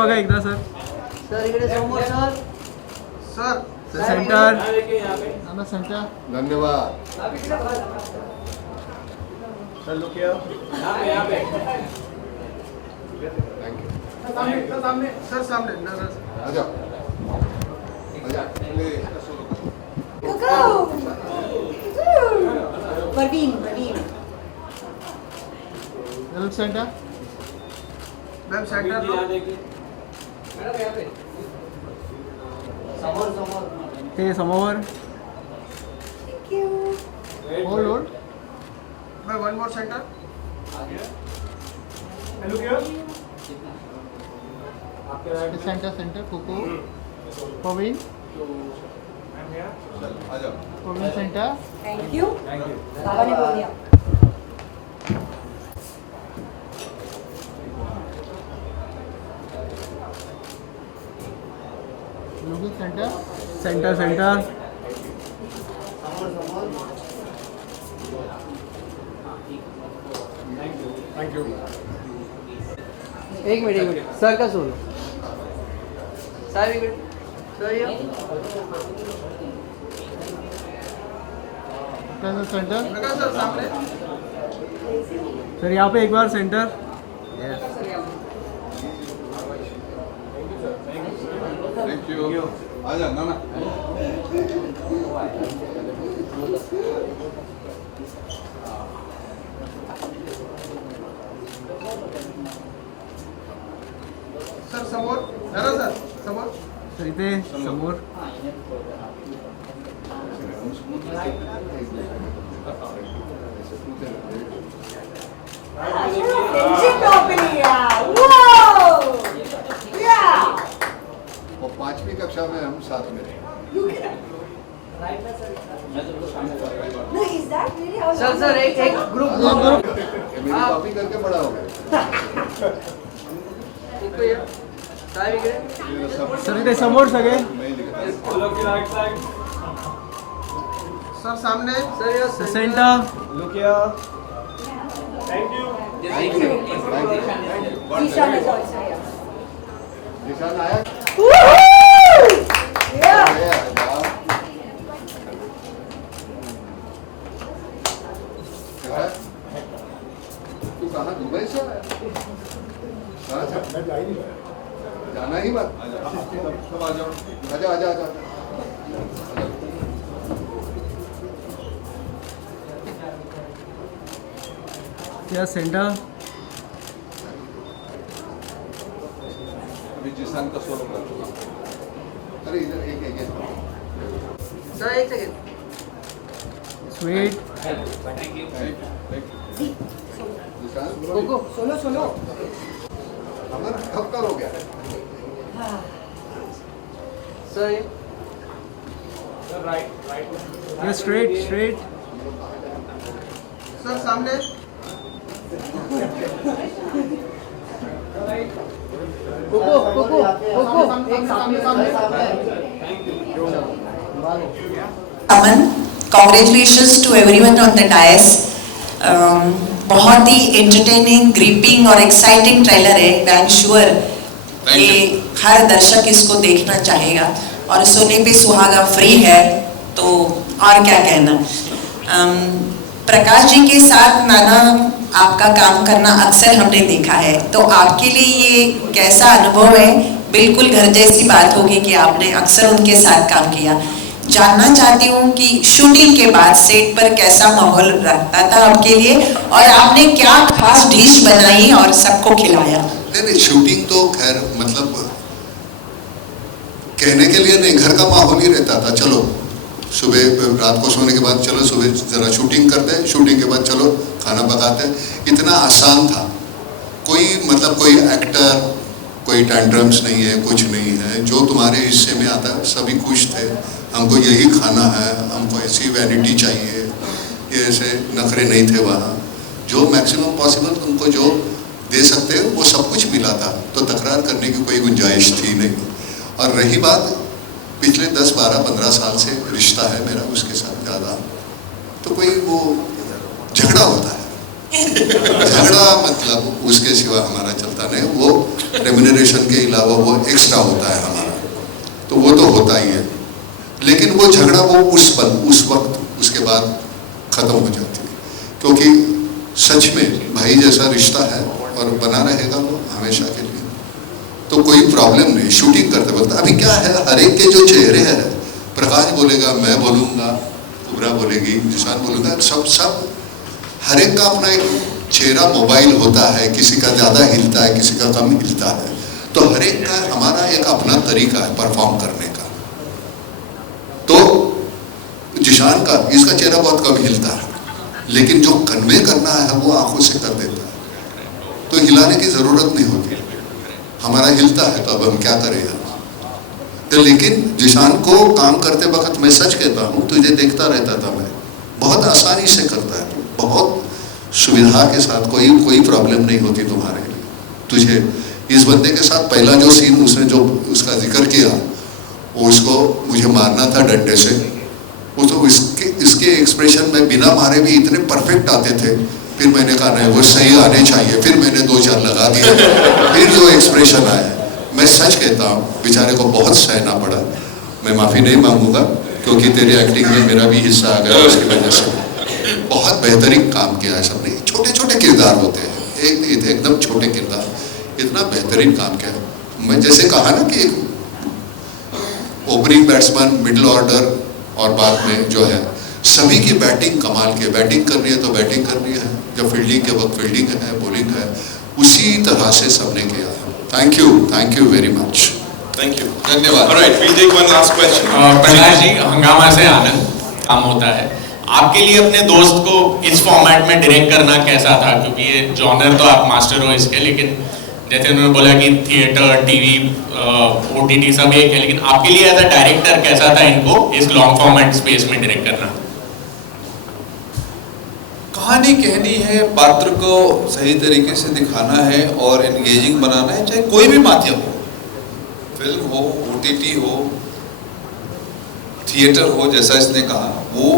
बघा एकदा sir. Sir इकडे समोर सर. Sir centre. आना सेंटर. धन्यवाद. Sir look here. Thank you. Sir सामने ना सर. आ जाओ. Praveen Praveen. Help centre. Ma'am centre लो. समोर समोर. ते समोर. Hold hold. Ma'am one more centre. Centre centre कोको. प्रवीण. आ जाओ. प्रवीण सेंटर. Thank you. बाबा ने बोल दिया. लोगी centre. Centre centre. Thank you. एक मिनिट सर का सोलो. साहेब इकडे. सर या. सेंटर. लगा सर सामने. सर यहाँ पे एक बार सेंटर. Thank you. आ जाओ ना. सर समोर. जरा सर समोर. तर इथे समोर. और 5वीं कक्षा में हम साथ में रहे. सर सर एक ग्रुप ये मेरी कॉपी करके बड़ा हो गया. साहेब इकडे. मेरा सब सर इथे समोर सगळे. मैं ही लिखता हूं. सर सामने. सर या. सेंटर. Look here. ईशान है सर. निशान आया. या. आया. क्या? तू कहाँ दुबई से आया? कहाँ से? जाना ही मत. सब आ जाओ. आजा आजा आजा. या सेंटर. अभी जिसान का सोलो कर. अरे इधर एक एक. सर एक सेकंड. स्वीट. जिसान कोको सोलो सोलो. हमारा कब का हो गया. सर या स्ट्रेट स्ट्रेट. सर सामने. कोको कोको कोको एक सामने सामने. Aman, congratulations to everyone on the dais. बहुत ही entertaining, gripping और exciting ट्रेलर है. I am sure कि हर दर्शक इसको देखना चाहेगा. और सोने पे सुहागा फ्री है तो और क्या कहना. प्रकाश जी के साथ नाना आपका काम करना अक्सर हमने देखा है, तो आपके लिए ये कैसा अनुभव है. बिल्कुल घर जैसी बात होगी कि आपने अक्सर उनके साथ काम किया. जानना चाहती हूँ कि शूटिंग के बाद सेट पर कैसा माहौल रहता था आपके लिए और आपने क्या खास डिश बनाई और सबको खिलाया. नहीं शूटिंग तो खैर मतलब कहने के लिए नहीं, घर का माहौल ही रहता था. चलो सुबह रात को सोने के बाद चलो सुबह ज़रा शूटिंग करते हैं, शूटिंग के बाद चलो खाना पकाते हैं. इतना आसान था. कोई मतलब कोई एक्टर कोई टेंट्रम्स नहीं है, कुछ नहीं है. जो तुम्हारे हिस्से में आता है सभी खुश थे. हमको यही खाना है, हमको ऐसी वैनिटी चाहिए, ये ऐसे नखरे नहीं थे वहाँ. जो मैक्सिमम पॉसिबल उनको जो दे सकते हैं वो सब कुछ मिला था, तो तकरार करने की कोई गुंजाइश थी नहीं. और रही बात पिछले 10, 12, 15 साल से रिश्ता है मेरा उसके साथ ज़्यादा, तो कोई वो झगड़ा होता है. झगड़ा मतलब उसके सिवा हमारा चलता नहीं. वो रेम्यूनरेशन के अलावा वो एक्स्ट्रा होता है हमारा, तो वो तो होता ही है। लेकिन वो झगड़ा वो उस वक्त उसके बाद ख़त्म हो जाती है, क्योंकि सच में भाई जैसा रिश्ता है और बना रहेगा वो हमेशा के लिए, तो कोई प्रॉब्लम नहीं। शूटिंग करते वक्त अभी क्या है, हर एक के जो चेहरे हैं, प्रकाश बोलेगा, मैं बोलूँगा, कुबरा बोलेगी, जिशान बोलूँगा, सब हर एक का अपना एक चेहरा मोबाइल होता है, किसी का ज़्यादा हिलता है, किसी का कम हिलता है, तो हर एक का हमारा एक अपना तरीका है परफॉर्म करने का। तो जिशान का, इसका चेहरा बहुत कम हिलता है, लेकिन जो कन्वे करना है वो आंखों से कर देता है, तो हिलाने की ज़रूरत नहीं होती। हमारा हिलता है तो अब हम क्या करें यार। तो लेकिन जिशान को काम करते वक्त मैं सच कहता हूँ, तुझे देखता रहता था मैं, बहुत आसानी से करता है, बहुत सुविधा के साथ, कोई प्रॉब्लम नहीं होती तुम्हारे लिए। तुझे इस बंदे के साथ पहला जो सीन उसने जो उसका जिक्र किया, वो उसको मुझे मारना था डंडे से, वो तो इसके एक्सप्रेशन में बिना मारे भी इतने परफेक्ट आते थे। फिर मैंने कहा नहीं, वो सही आने चाहिए, फिर मैंने 2-4 लगा दिए, फिर जो एक्सप्रेशन आया, मैं सच कहता हूँ बेचारे को बहुत सहना पड़ा। मैं माफ़ी नहीं मांगूंगा क्योंकि तेरी एक्टिंग में मेरा भी हिस्सा आ गया उसकी वजह से। बहुत बेहतरीन काम किया है सबने, छोटे छोटे किरदार होते हैं, एकदम छोटे किरदार, इतना बेहतरीन काम किया है। मैं जैसे कहा ना कि ओपनिंग बैट्समैन, मिडिल ऑर्डर और बाद में जो है, सभी की बैटिंग कमाल की, बैटिंग करनी है तो बैटिंग करनी है, जब फील्डिंग के वक्त फील्डिंग है, बॉलिंग है, उसी तरह से सबने किया। Thank you very much. Thank you, धन्यवाद। Alright, we'll take one last question. Prakash ji, हंगामा से आनंद काम होता है, आपके लिए अपने दोस्त को इस फॉर्मेट में डायरेक्ट करना कैसा था? क्योंकि ये जॉनर तो आप मास्टर हो इसके, लेकिन जैसे उन्होंने बोला कि थिएटर, टीवी, OTT सब एक है, लेकिन आपके लिए एज अ डायरेक्टर कैसा था इनको इस लॉन्ग फॉर्मेट स्पेस में डायरेक्ट करना? कहानी कहनी है, पात्र को सही तरीके से दिखाना है और एंगेजिंग बनाना है, चाहे कोई भी माध्यम हो, फिल्म हो, OTT हो, थिएटर हो, जैसा इसने कहा, वो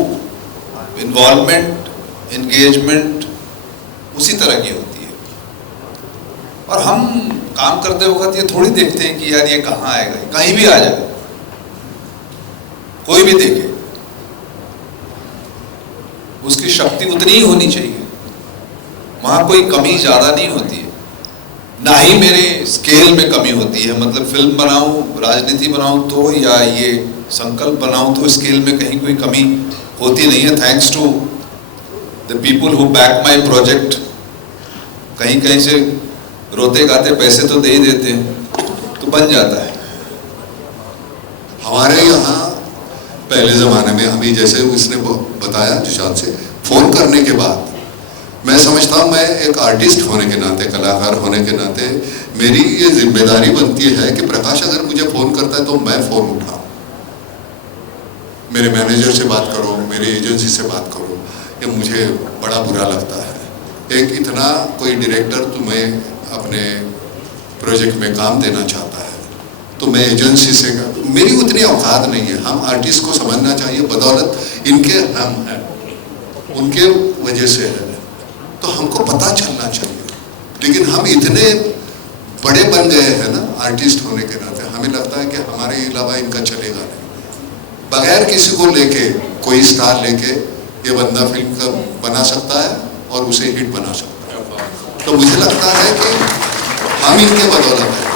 इन्वॉल्वमेंट, एंगेजमेंट उसी तरह की होती है। और हम काम करते वक्त ये थोड़ी देखते हैं कि यार ये कहाँ आएगा, कहीं भी आ जाए, कोई भी देखे, उसकी शक्ति उतनी ही होनी चाहिए, वहाँ कोई कमी ज़्यादा नहीं होती है, ना ही मेरे स्केल में कमी होती है। मतलब फिल्म बनाऊँ, राजनीति बनाऊँ तो, या ये संकल्प बनाऊँ तो स्केल में कहीं कोई कमी होती नहीं है। Thanks to the people who back my project. कहीं कहीं से रोते गाते पैसे तो दे ही देते हैं, तो बन जाता है। हमारे यहाँ पहले ज़माने में, अभी जैसे उसने बताया जिशान से, फ़ोन करने के बाद मैं समझता हूँ, मैं एक आर्टिस्ट होने के नाते, कलाकार होने के नाते मेरी ये जिम्मेदारी बनती है कि प्रकाश अगर मुझे फ़ोन करता है तो मैं फ़ोन उठाऊँ, मेरे मैनेजर से बात करो, मेरी एजेंसी से बात करो। ये मुझे बड़ा बुरा लगता है। एक इतना कोई डायरेक्टर तुम्हें अपने प्रोजेक्ट में काम देना चाहता है तो मैं एजेंसी से, मेरी उतनी औकात नहीं है। हम आर्टिस्ट को समझना चाहिए, बदौलत इनके हम हैं, उनके वजह से है, तो हमको पता चलना चाहिए। लेकिन हम इतने बड़े बन गए हैं ना आर्टिस्ट होने के नाते, हमें लगता है कि हमारे अलावा इनका चलेगा नहीं। बगैर किसी को लेके, कोई स्टार लेके ये बंदा फिल्म का बना सकता है और उसे हिट बना सकता है। तो मुझे लगता है कि हम इनके बदौलत हैं,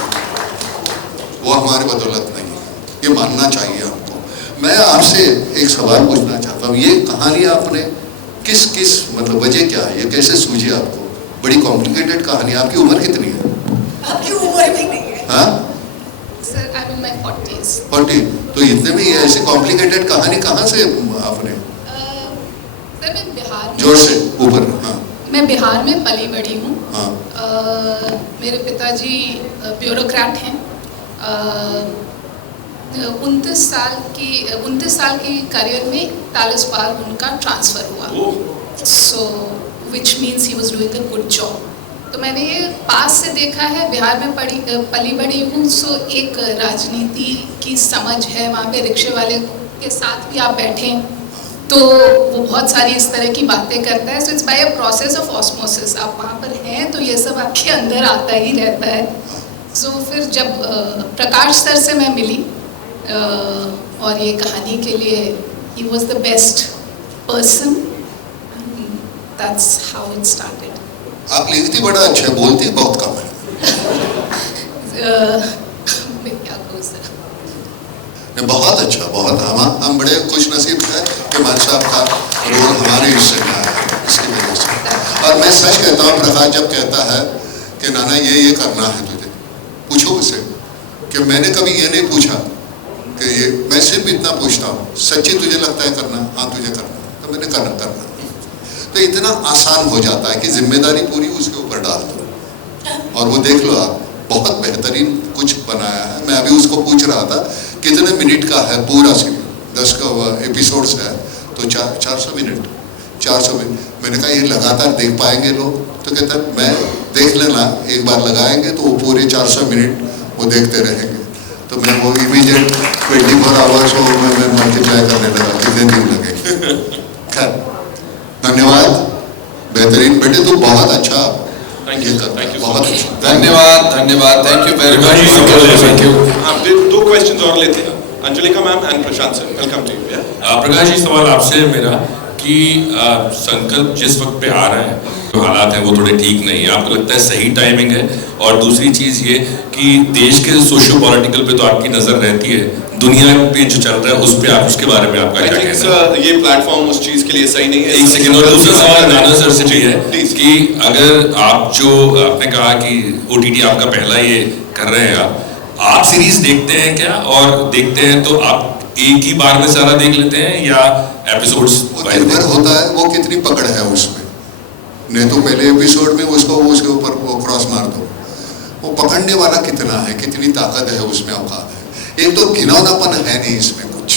वो हमारे बदौलत नहीं है, ये मानना चाहिए हमको। मैं आपसे एक सवाल पूछना चाहता हूँ, ये कहानी आपने किस मतलब वजह क्या है, ये कैसे सूझी आपको? बड़ी कॉम्प्लिकेटेड कहानी। आपकी उम्र कितनी है? आपकी उम्र भी नहीं है। हाँ sir, I am in my 40s। 40। तो इतने में ये ऐसी कॉम्प्लिकेटेड कहानी कहाँ से आपने? सर, मैं बिहार में, जोर से ऊपर। हाँ, मैं बिहार में पली बड़ी हूँ। हाँ, मेरे पिताजी ब्यूरोक्रेट हैं। 29 साल की करियर में 41 बार उनका ट्रांसफ़र हुआ। So which means he was doing a good job. तो मैंने ये पास से देखा है, बिहार में पली बड़ी हूँ, सो एक राजनीति की समझ है। वहाँ पे रिक्शे वाले के साथ भी आप बैठें तो वो बहुत सारी इस तरह की बातें करता है। So it's by a process of osmosis. आप वहाँ पर हैं तो ये सब आपके अंदर आता ही रहता है। सो फिर जब प्रकाश सर से मैं मिली और ये कहानी के लिए he was the best person, that's how it started. आप लिखती बड़ा अच्छा है, बोलती बहुत कम है. मैं क्या कहूँ सर. बहुत अच्छा, बहुत. हम बड़े खुश नसीब हैं कि मान साहब का रोल हमारे हिस्से में आया है, इसकी वजह से. और मैं सच कहता हूँ, प्रकाश जब कहता है कि नाना ये करना है तुझे, पूछो उसे, कि मैंने कभी ये नहीं पूछा कि ये, मैं सिर्फ इतना पूछता हूँ, सच्ची तुझे लगता है करना? हाँ तुझे करना, तो मैंने करना. तो इतना आसान हो जाता है कि जिम्मेदारी पूरी उसके ऊपर डाल दो. और वो देख लो आप, बहुत बेहतरीन कुछ बनाया है. मैं अभी उसको पूछ रहा था कितने मिनट का है पूरा सीरियल, 10 का एपिसोड्स है, तो 400 मिनट. मैंने कहा ये लगातार देख पाएंगे लोग? तो कहता मैं देख लेना, एक बार लगाएंगे तो वो पूरे 400 मिनट वो देखते रहेंगे. तो मैं वो इमीडिएट 24 आवर्स वो मैं मल्टीप्लाई करने लगा, कितने दिन लगेंगे. खैर धन्यवाद, बेहतरीन बेटे, तू बहुत अच्छा. Thank you sir, thank you बहुत अच्छा. धन्यवाद, thank you very much. Thank you. हम 2 क्वेश्चंस और लेते हैं. Anjalika ma'am and Prashant sir, welcome to you. Prakash ji, सवाल आपसे है मेरा कि संकल्प जिस वक्त पे आ रहा है, जो हालात हैं वो थोड़े ठीक नहीं है, आपको लगता है सही टाइमिंग है? और दूसरी चीज़ ये कि देश के सोशियो पॉलिटिकल पे तो आपकी नज़र रहती है, दुनिया पे जो चल रहा है उस पे आप, उसके बारे में आपका क्या कहना है? ये प्लेटफॉर्म उस चीज़ के लिए सही नहीं है. एक सेकंड. और दूसरा सवाल नाना सर से भी है कि अगर आप जो आपने कहा कि OTT आपका पहला ये कर रहे हैं, आप सीरीज देखते हैं क्या? और देखते हैं तो आप एक ही बार में सारा देख लेते हैं या एपिसोड्स? निर्भर होता है वो कितनी पकड़ है उसमें. नहीं तो पहले एपिसोड में उसको उसके ऊपर वो क्रॉस मार दो. वो पकड़ने वाला कितना है, कितनी ताकत है उसमें, औकात है. एक तो घिनौनापन है नहीं इसमें, कुछ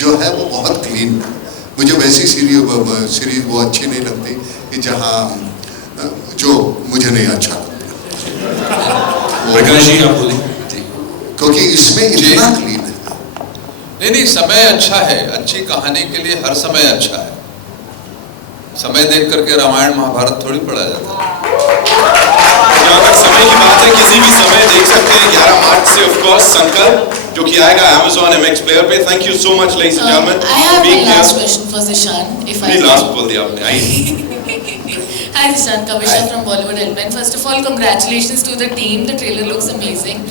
जो है वो बहुत क्लीन. मुझे वैसी सीरीज वो अच्छी नहीं लगती कि जहाँ जो मुझे नहीं अच्छा लगता. प्रकाश जी आप बोलिए. क्योंकि इसमें इतना क्लीन है. नहीं, समय अच्छा है. अच्छी कहानी के लिए हर समय अच्छा है. समय देख करके रामायण महाभारत थोड़ी पढ़ा जाता है. जहाँ तक समय की बात है, किसी भी समय देख सकते हैं. 11 मार्च से ऑफ कोर्स संकल्प जो कि आएगा Amazon MX Player पे. Thank you so much ladies and gentlemen. I have one last question for Zishan, if I may. Last बोल दिया आपने. Hi Zishan, Kavisha from Bollywood Helpline. First of all, congratulations to the team. The trailer looks amazing.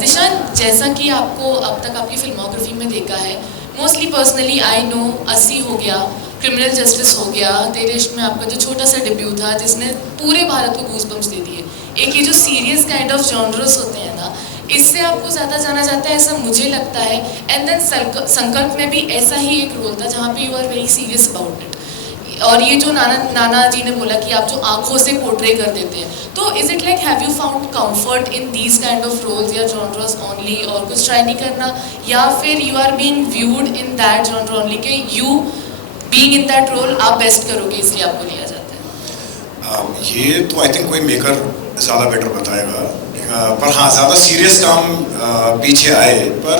Zishan, जैसा कि आपको अब तक आपकी filmography में देखा है, मोस्टली पर्सनली आई नो 80 हो गया, क्रिमिनल जस्टिस हो गया, तेरे इश्क में आपका जो छोटा सा डेब्यू था जिसने पूरे भारत को गूज़बम्प्स दे दिए. एक ये जो सीरियस काइंड ऑफ जॉनर्स होते हैं ना, इससे आपको ज़्यादा जाना जाता है ऐसा मुझे लगता है. एंड देन संकल्प में भी ऐसा ही एक रोल था जहाँ पे you are very serious about it. और ये जो नाना जी ने बोला कि आप जो आंखों से पोर्ट्रे कर देते हैं, तो is it like have you found comfort in these kind of roles या जॉनर्स ओनली, और कुछ ट्राई नहीं करना, या फिर you are being viewed in that genre only कि you being in that role आप बेस्ट करोगे इसलिए आपको लिया जाता है? ये तो आई थिंक कोई मेकर ज़्यादा बेटर बताएगा. पर हाँ, ज़्यादा सीरियस काम पीछे आए, पर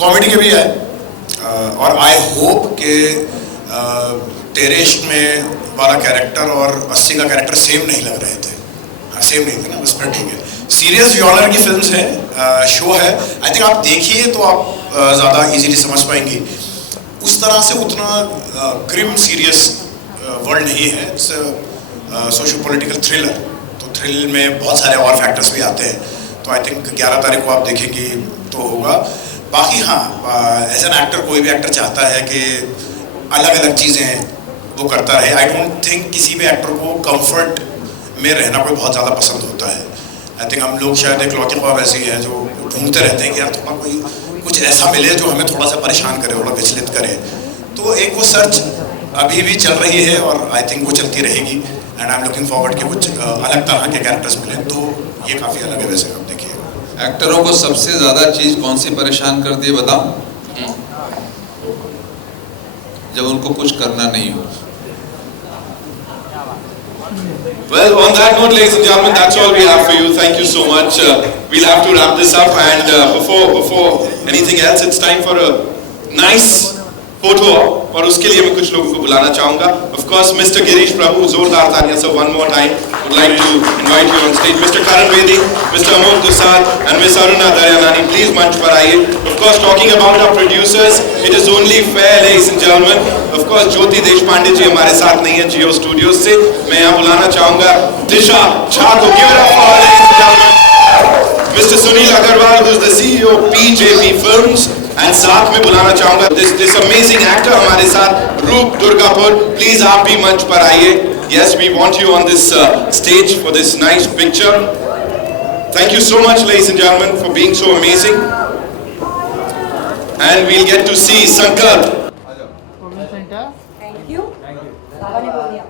कॉमेडी के भी आए. और आई होप कि तेरे इश्क में वाला कैरेक्टर और 80 का कैरेक्टर सेम नहीं लग रहे थे. हाँ, सेम नहीं थे ना, बस पर ठीक है. सीरियस जॉनर की फिल्म्स हैं, शो है. आई थिंक आप देखिए तो आप ज़्यादा इजीली समझ पाएंगी. उस तरह से उतना ग्रिम सीरियस वर्ल्ड नहीं है. It's socio political thriller. तो थ्रिल में बहुत सारे और फैक्टर्स भी आते हैं. तो आई थिंक 11 तारीख को आप देखेंगी तो होगा. बाकी हाँ, एज एन एक्टर कोई भी एक्टर चाहता है कि अलग अलग चीज़ें वो करता रहे. आई डोंट थिंक किसी भी एक्टर को कंफर्ट में रहना कोई बहुत ज़्यादा पसंद होता है. आई थिंक हम लोग शायद एक लौकी ख्वाब ऐसे ही हैं जो ढूंढते रहते हैं कि यार थोड़ा कोई कुछ ऐसा मिले जो हमें थोड़ा सा परेशान करे, थोड़ा विचलित करे. तो एक वो सर्च अभी भी चल रही है और आई थिंक वो चलती रहेगी. And I am looking forward कि कुछ अलग तरह के कैरेक्टर्स मिले. तो ये काफ़ी अलग है. वैसे आप देखिए, एक्टरों को सबसे ज़्यादा चीज़ कौन सी परेशान कर दी बताओ? जब उनको कुछ करना नहीं हो. Well, on that note, ladies and gentlemen, that's all we have for you. Thank you so much. We'll have to wrap this up, and before anything else, it's time for a nice photo op, और उसके लिए मैं कुछ लोगों को बुलाना चाहूंगा. Of course mister Girish Prabhu, जोरदार तालियां sir one more time. Would like to invite you on stage. Mister Karan Bedi, mister Amok Dusad and miss Aruna Dayalani, please मंच पर आइए. Of course talking about our producers, it is only fair ladies and gentlemen. Of course Jyoti Deshpande ji हमारे साथ नहीं है जियो studios से. मैं यहाँ बुलाना चाहूंगा दिशा झा को. Give it up for ladies and gentlemen mister Sunil Agarwal, who is the CEO PJP films. And साथ में बुलाना चाहूंगा दिस अमेजिंग एक्टर हमारे साथ रूप दुर्गापुर. प्लीज आप भी मंच पर आइए. Yes, we want you on this stage for this nice picture. Thank you so much ladies and gentlemen for being so amazing. And we'll get to see Sankalp. Pawan centre. Thank you. बाबा ने बोल दिया.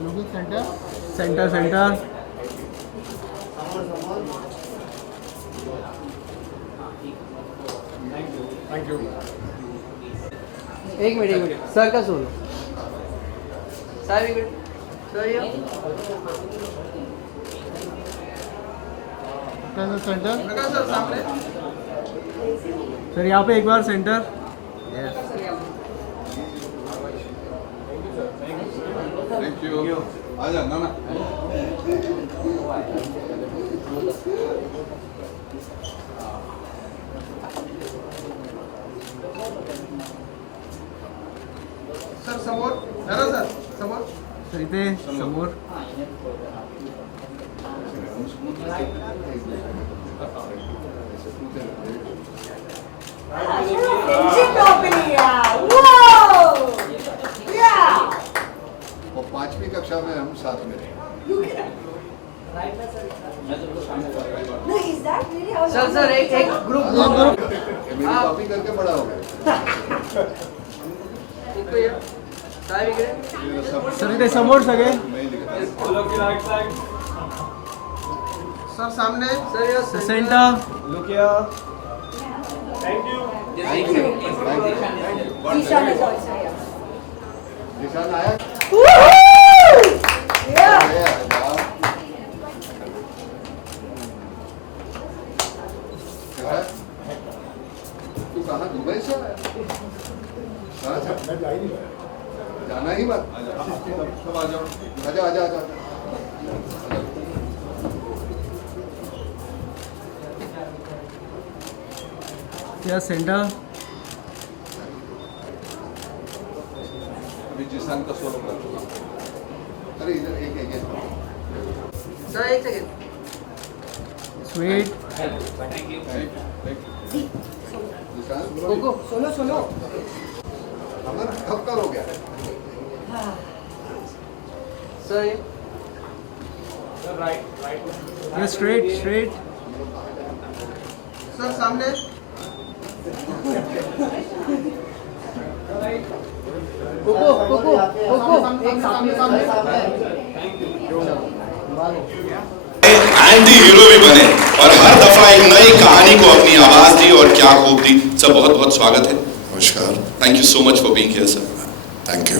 Yogi centre. Centre centre. एक minute sir का solo. Sir एक minute. Sir ये centre. Prakash sir सामने. Sir यहाँ पे एक बार सेंटर. Thank you. आजा ना ना. सर समोर. जरा सर समोर. सर इथे समोर. और 5वीं कक्षा में हम साथ में रहे. सर एक ग्रुप. मेरी कॉपी करके बड़ा हो गया. सर इथे समोर सगळे. सर सामने. Sir centre. निशान आया. तू कहाँ दुबई से आया? जाना ही मत. सब आ जाओ. आजा आजा आजा. क्या सेंटर. अभी जिसान का सोलो कर. अरे इधर एक सर एक सेकंड. स्वीट. कोको सोलो सोलो. हमारा कब का हो गया. सर ये ये स्ट्रेट स्ट्रेट. सर सामने. कोको कोको कोको एक सामने. एंटी हीरो भी बने और हर दफा एक नई कहानी को अपनी आवाज दी और क्या खूब दी. सर बहुत बहुत स्वागत है. नमस्कार. Thank you so much for being here sir. Thank you.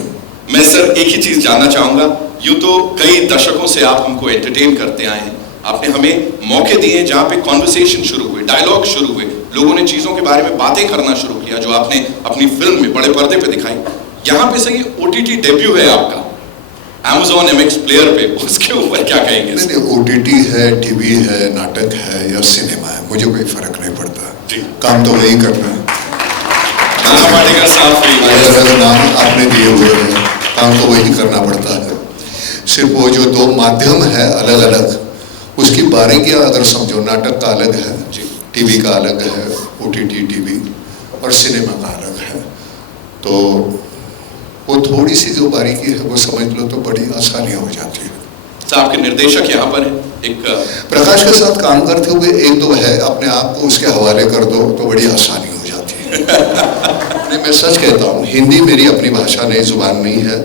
मैं सर एक ही चीज जानना चाहूंगा. यूं तो कई दशकों से आप हमको एंटरटेन करते आए हैं. आपने हमें मौके दिए जहां पे कॉन्वर्सेशन शुरू हुए, डायलॉग शुरू हुए, लोगों ने चीजों के बारे में बातें करना शुरू किया जो आपने अपनी फिल्म में बड़े पर्दे पे दिखाई. यहाँ पे सही OTT डेब्यू है आपका Amazon MX प्लेयर पे. उसके ऊपर क्या कहेंगे? नहीं, OTT है, टीवी है, नाटक है या सिनेमा है, मुझे कोई फर्क नहीं पड़ता. काम तो वही करना है. नाना पाटेकर साहब अलग नाम आपने दिए हुए हैं, काम तो वही करना पड़ता है. सिर्फ वो जो दो माध्यम है अलग अलग, उसकी बारीकियां अगर समझो. नाटक का अलग है, टीवी का अलग है, OTT टीवी और सिनेमा का अलग है. तो वो थोड़ी सी जो बारीकी है वो समझ लो तो बड़ी आसानियां हो जाती है. आपके निर्देशक यहाँ पर है. एक प्रकाश के साथ काम करते हुए एक दो है, अपने आप को उसके हवाले कर दो तो बड़ी आसानी हो जाती है. नहीं, मैं सच कहता हूँ, हिंदी मेरी अपनी भाषा नहीं, जुबान नहीं है.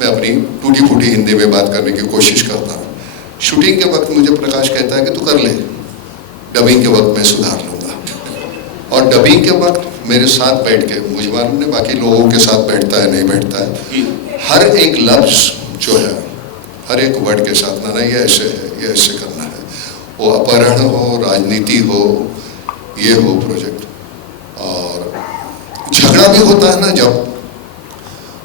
मैं अपनी टूटी फूटी हिंदी में बात करने की कोशिश करता हूँ. शूटिंग के वक्त मुझे प्रकाश कहता है कि तू कर ले, डबिंग के वक्त मैं सुधार लूँगा. और डबिंग के वक्त मेरे साथ बैठ के, मुझे मालूम नहीं बाकी लोगों के साथ बैठता है नहीं बैठता है, हर एक लफ्ज जो है हर एक वर्ड के साथ, ना ये ऐसे है, ये ऐसे करना है, वो अपहरण हो, राजनीति हो, ये हो प्रोजेक्ट। और झगड़ा भी होता है ना जब,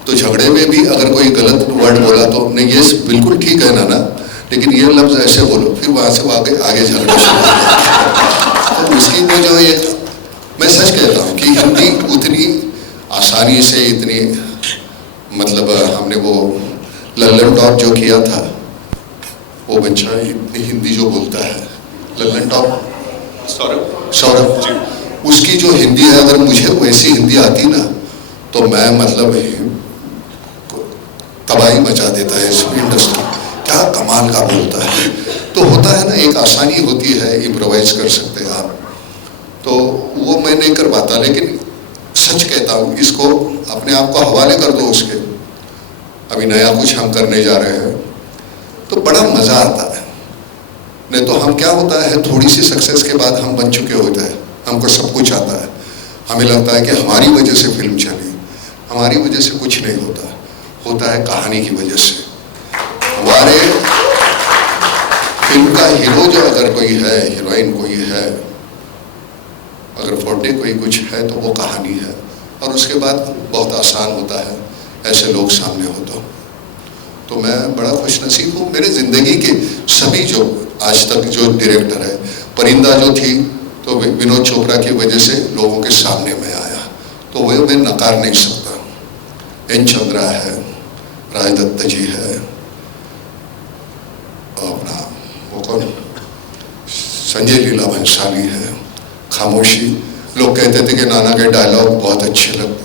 तो झगड़े में भी अगर कोई गलत वर्ड बोला तो नहीं ये बिल्कुल ठीक है ना, लेकिन ये लफ्ज़ ऐसे बोलो, फिर वहाँ से आगे झगड़ा शुरू हो जाता। तो उसकी वो जो एक, मैं सच कहता हूँ कि हिंदी उतनी आसानी से इतनी, मतलब हमने वो लल्लन टॉप जो किया था, वो बच्चा इतनी हिंदी जो बोलता है, लल्लन टॉप सौरभ, उसकी जो हिंदी है, अगर मुझे वैसी हिंदी आती ना तो मैं मतलब तबाही मचा देता है इस इंडस्ट्री। क्या कमाल का बोलता है। तो होता है ना, एक आसानी होती है, इम्प्रोवाइज कर सकते हैं आप, तो वो मैं नहीं कर पाता। लेकिन सच कहता हूँ, इसको अपने आप को हवाले कर दो उसके, अभी नया कुछ हम करने जा रहे हैं तो बड़ा मज़ा आता है। नहीं तो हम क्या होता है, थोड़ी सी सक्सेस के बाद हम बन चुके होते हैं, हमको सब कुछ आता है, हमें लगता है कि हमारी वजह से फिल्म चली। हमारी वजह से कुछ नहीं होता, होता है कहानी की वजह से। हमारे फिल्म का हीरो जो अगर कोई है, हीरोइन कोई है, अगर फोड़ने कोई कुछ है तो वो कहानी है, और उसके बाद बहुत आसान होता है ऐसे लोग सामने हो तो मैं बड़ा खुशनसीब हूँ। मेरे ज़िंदगी के सभी जो आज तक जो डायरेक्टर है, परिंदा जो थी तो विनोद चोपड़ा की वजह से लोगों के सामने में आया, तो वह मैं नकार नहीं सकता। एन चंद्रा है, राजदत्त जी है, अपना वो कौन, संजय लीला भंसाली है, खामोशी। लोग कहते थे कि नाना के डायलॉग बहुत अच्छे लगते,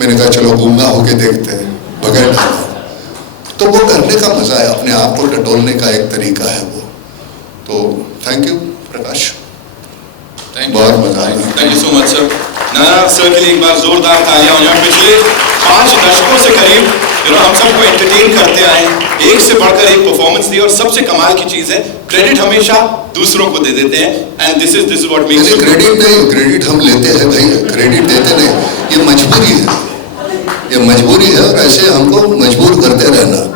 मैंने कहा चलो गूंगा होके देखते हैं बगैर डायलॉग। तो वो करने का मजा है, अपने आप को टटोलने का एक तरीका है वो। तो थैंक यू प्रकाश, बहुत मजा आया। Thank you so much sir. Nana sir के लिए एक बार जोरदार तालियां हो जाए। पिछले 5 दशकों से करीब हम सबको एंटरटेन करते आए, एक से बढ़कर एक परफॉर्मेंस दी, और सबसे कमाल की चीज है क्रेडिट हमेशा दूसरों को दे देते हैं, and this is what makes. Credit नहीं, क्रेडिट हम लेते हैं भाई, क्रेडिट देते नहीं, ये मजबूरी है, ये मजबूरी है, और ऐसे हमको मजबूर करते रहना।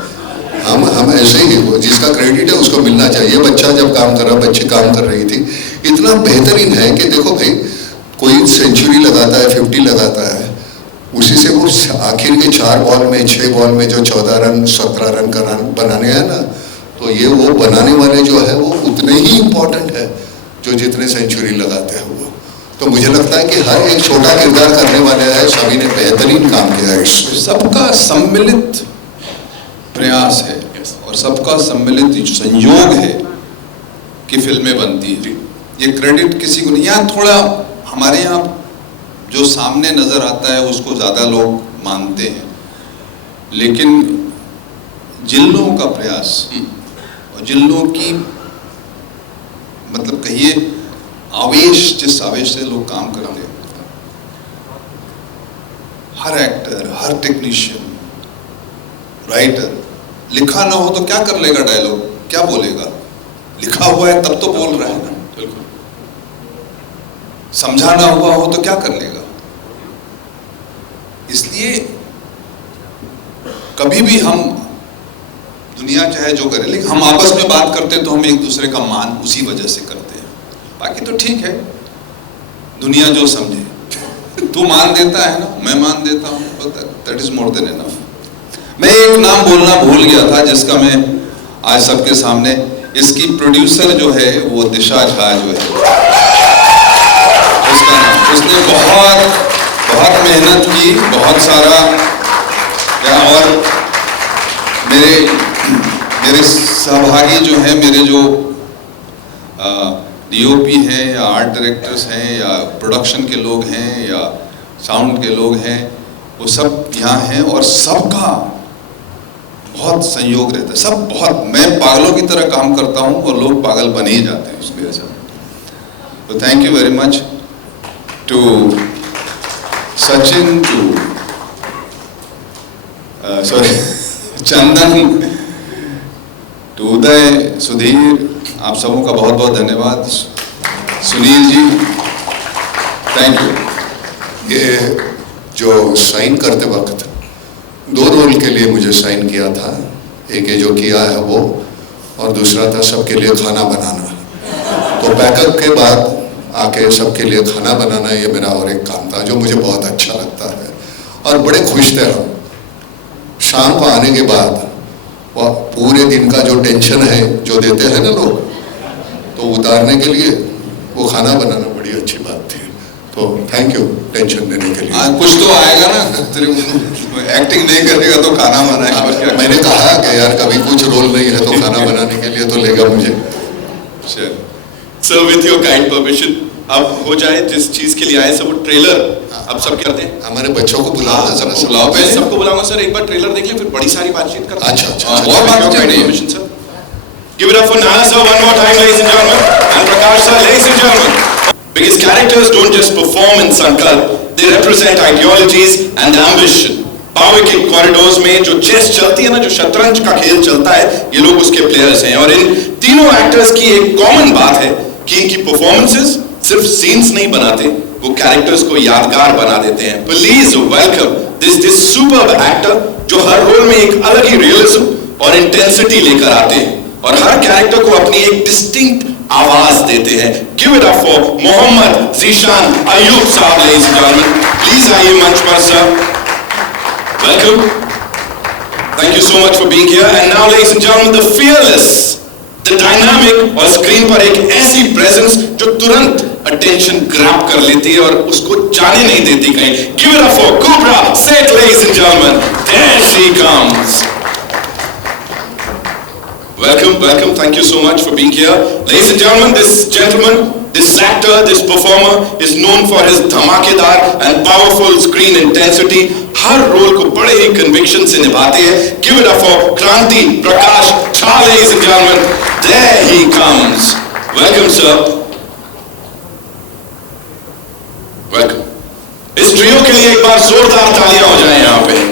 हम ऐसे ही हो, जिसका क्रेडिट है उसको मिलना चाहिए। बच्चा जब काम कर रहा, बच्ची काम कर रही थी, इतना बेहतरीन है कि देखो भाई, कोई सेंचुरी लगाता है, 50 लगाता है, उसी से वो आखिर के 4 बॉल में 6 बॉल में जो 14 रन 17 रन का रन बनाने हैं ना, तो ये वो बनाने वाले जो है वो उतने ही इम्पोर्टेंट है जो जितने सेंचुरी लगाते हैं वो। तो मुझे लगता है कि हर एक छोटा किरदार करने वाले है, सभी ने बेहतरीन काम किया है इसमें। सबका सम्मिलित प्रयास है और सबका सम्मिलित संयोग है कि फिल्में बनती है। ये क्रेडिट किसी को नहीं। यहाँ थोड़ा हमारे यहाँ जो सामने नजर आता है उसको ज्यादा लोग मानते हैं, लेकिन जिन लोगों का प्रयास और जिन लोगों की मतलब कहिए आवेश, जिस आवेश से लोग काम करते हैं, हर एक्टर, हर टेक्नीशियन, राइटर, लिखा ना हो तो क्या कर लेगा डायलॉग, क्या बोलेगा? लिखा हुआ है तब तो बोल रहा है ना। बिल्कुल। समझा ना हुआ हो तो क्या कर लेगा? इसलिए कभी भी हम, दुनिया चाहे जो करे, लेकिन हम आपस में बात करते हैं तो हम एक दूसरे का मान उसी वजह से करते हैं। बाकी तो ठीक है, दुनिया जो समझे। तू मान देता है ना, मैं मान देता हूँ, that is more than enough. मैं एक नाम बोलना भूल गया था जिसका मैं आज सबके सामने, इसकी प्रोड्यूसर जो है वो दिशा झा जो है, उसका नाम, उसने बहुत मेहनत की, बहुत सारा, और मेरे सहभागी जो हैं, मेरे जो डीओपी हैं या आर्ट डायरेक्टर्स हैं या प्रोडक्शन के लोग हैं या साउंड के लोग हैं, वो सब यहाँ हैं और सबका बहुत संयोग रहता है। सब बहुत, मैं पागलों की तरह काम करता हूँ और लोग पागल बने ही जाते हैं उसकी वजह से। तो thank you very much to Sachin, to Chandan, to Uday, Sudhir, आप सबों का बहुत बहुत धन्यवाद। Sunil ji, thank you. ये जो साइन करते वक्त 2 रोल के लिए मुझे साइन किया था, एक ये जो किया है वो, और दूसरा था सबके लिए खाना बनाना। तो पैकअप के बाद आके सबके लिए खाना बनाना ये मेरा और एक काम था जो मुझे बहुत अच्छा लगता है और बड़े खुश थे हम। शाम को आने के बाद वो पूरे दिन का जो टेंशन है जो देते हैं ना लोग, तो उतारने के लिए वो खाना बनाना बड़ी अच्छी बात थी। तो थैंक यू टेंशन देने के लिए। कुछ तो आएगा ना, एक्टिंग नहीं करेगा तो खाना बनाएगा। मैंने कहा कि यार कभी कुछ रोल नहीं है तो खाना बनाने के लिए तो लेगा मुझे। Sir with your kind permission अब हो जाए जिस चीज के लिए आए सब, वो ट्रेलर अब सब करते हैं। हमारे बच्चों को बुलाओ, सबको बुलाओ, पहले सबको बुलाऊंगा सर, एक बार ट्रेलर देख लें फिर बड़ी सारी बातचीत करते हैं। अच्छा और बात permission sir. Give it up for Nana sir one more time, ladies and gentlemen, and Prakash sir, ladies and gentlemen. Because characters don't just perform in Sankalp, they represent ideologies and ambition. Power के corridors में जो chess चलती है ना, जो शतरंज का खेल चलता है, ये लोग उसके प्लेयर्स हैं। और इन तीनों एक्टर्स की एक कॉमन बात है कि इनकी परफॉर्मेंसेस सिर्फ सीन्स नहीं बनाते, वो कैरेक्टर्स को यादगार बना देते हैं। Please welcome this superb actor जो हर रोल में एक अलग ही रियलिज्म और इंटेंसिटी लेकर आते हैं और हर कैरेक्टर को अपनी एक डिस्टिंक्ट आवाज देते हैं। Give it up for Mohammed Zeeshan Ayub साहब, लेडीज एंड जेंटलमैन, प्लीज आइए मंच पर sir. Welcome, thank you so much for being here. And now ladies and gentleman, the fearless, the dynamic, और स्क्रीन पर एक ऐसी प्रेजेंस जो तुरंत अटेंशन ग्रैब कर लेती है और उसको जाने नहीं देती कहीं। Give it up for Kubbra Sait, ladies and gentlemen, there she comes. Welcome, thank you so much for being here. Ladies and gentlemen, this gentleman, this actor, this performer is known for his धमाकेदार and powerful screen intensity. हर role को बड़े ही conviction से निभाते हैं। Give it up for Kranti Prakash Jha, ladies and gentlemen. There he comes. Welcome, sir. Welcome. इस trio के लिए एक बार जोरदार तालियां हो जाएं यहाँ पे।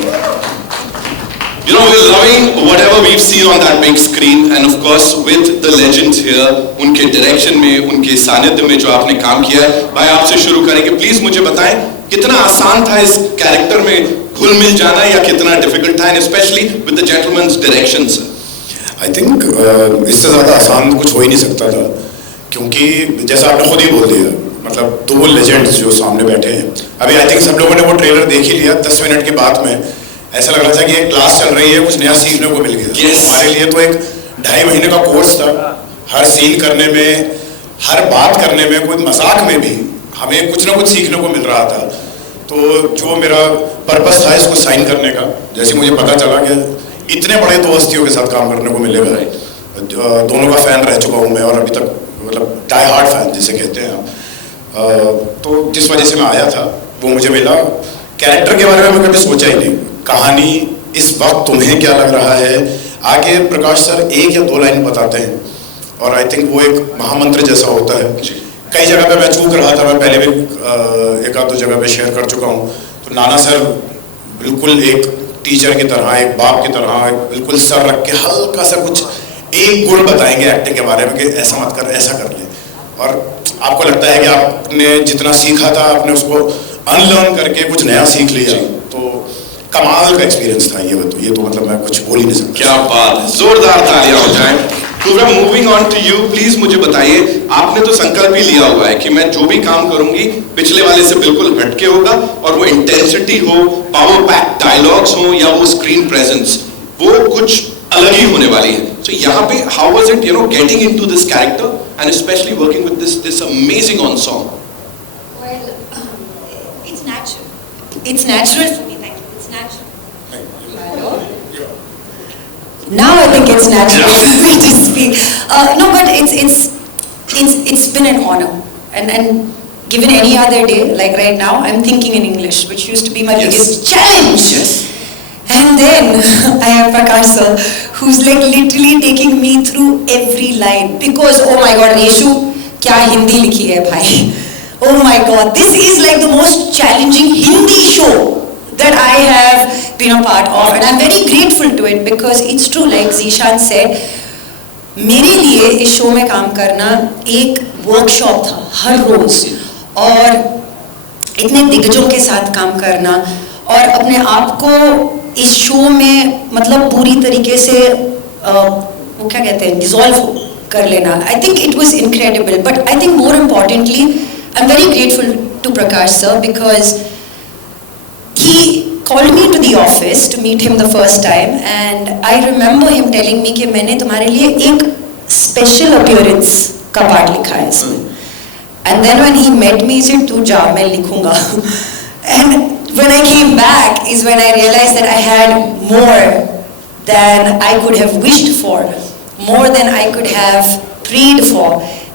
You know, we're loving whatever we've seen on that big screen, and of course with the legends here, उनके डायरेक्शन में, उनके सानिध्य में जो आपने काम किया है। भाई आपसे शुरू करेंगे, प्लीज मुझे बताएं कितना आसान था इस कैरेक्टर में घुल मिल जाना या कितना डिफिकल्ट था, and especially with the gentleman's direction, sir? I think इससे ज़्यादा आसान कुछ हो ही नहीं सकता था, क्योंकि जैसा आपने खुद ही बोल दिया, मतलब दो लेजेंड्स जो सामने बैठे हैं। अभी आई थिंक सब लोगों ने वो ट्रेलर देख ही लिया। 10 मिनट के बाद में ऐसा लग रहा था कि एक क्लास चल रही है, कुछ नया सीखने को मिल गया। हमारे लिए तो एक 2.5 महीने का कोर्स था। हर सीन करने में, हर बात करने में, कोई मजाक में भी हमें कुछ ना कुछ सीखने को मिल रहा था। तो जो मेरा पर्पस था इसको साइन करने का, जैसे मुझे पता चला कि इतने बड़े दो हस्तियों के साथ काम करने को मिलेगा, दोनों का फैन रह चुका हूँ मैं, और अभी तक मतलब डाई हार्ड फैन जिसे कहते हैं। तो जिस वजह से मैं आया था वो मुझे मिला। कैरेक्टर के बारे में मैं कभी सोचा ही नहीं। कहानी, इस वक्त तुम्हें क्या लग रहा है, आगे प्रकाश सर 1 या 2 लाइन बताते हैं और आई थिंक वो एक महामंत्र जैसा होता है। कई जगह पे मैं चूक रहा था, मैं पहले भी 1-2 जगह पे शेयर कर चुका हूँ। तो नाना सर बिल्कुल एक टीचर की तरह, एक बाप की तरह, बिल्कुल सर रख के हल्का सा कुछ एक गुण बताएंगे एक्टिंग के बारे में कि ऐसा मत कर, ऐसा कर ले। और आपको लगता है कि आपने जितना सीखा था आपने उसको अनलर्न करके कुछ नया सीख लिया। तो कमाल का एक्सपीरियंस था ये तो मतलब मैं कुछ बोल ही नहीं सकता। क्या बात है, जोरदार तालियां हो जाएं। पूरा moving on to you, please मुझे बताइए, आपने तो संकल्प ही लिया हुआ है कि मैं जो भी काम करूंगी पिछले वाले से बिल्कुल हटके होगा, और वो इंटेंसिटी हो, पावर पैक डायलॉग्स हो, या वो स्क्रीन प्रेजेंस, वो कुछ अलग ही होने वाली है। So यहाँ पे how was it, you know, getting into this character and especially working with this amazing ensemble? Well, it's natural. It's natural for me. Thank you. It's natural. Hello. Now I think it's natural for me to speak. No, but it's been an honor, and given any other day, like right now, I'm thinking in English, which used to be my biggest challenge. Yes. And then I have Prakash sir, who's like literally taking me through every line, because oh my God, Reshu, क्या हिंदी लिखी है भाई? Oh my God, this is like the most challenging Hindi show that I have been a part of, and I'm very grateful to it because it's true, like Zishan said, मेरे लिए इस show में काम करना एक workshop था हर रोज, और इतने दिग्गजों के साथ काम करना और अपने आप को इस शो में मतलब पूरी तरीके से वो क्या कहते हैं डिसॉल्व कर लेना. I think it was incredible. But I think more importantly, I'm very grateful to Prakash sir because he called me to the office to meet him the first time, and I remember him telling me कि मैंने तुम्हारे लिए एक special appearance का part लिखा है इसमें. And then when he met me, he said तू जा मैं लिखूँगा. And when I came back is when I realized that I had more than I could have wished for, more than I could have prayed for,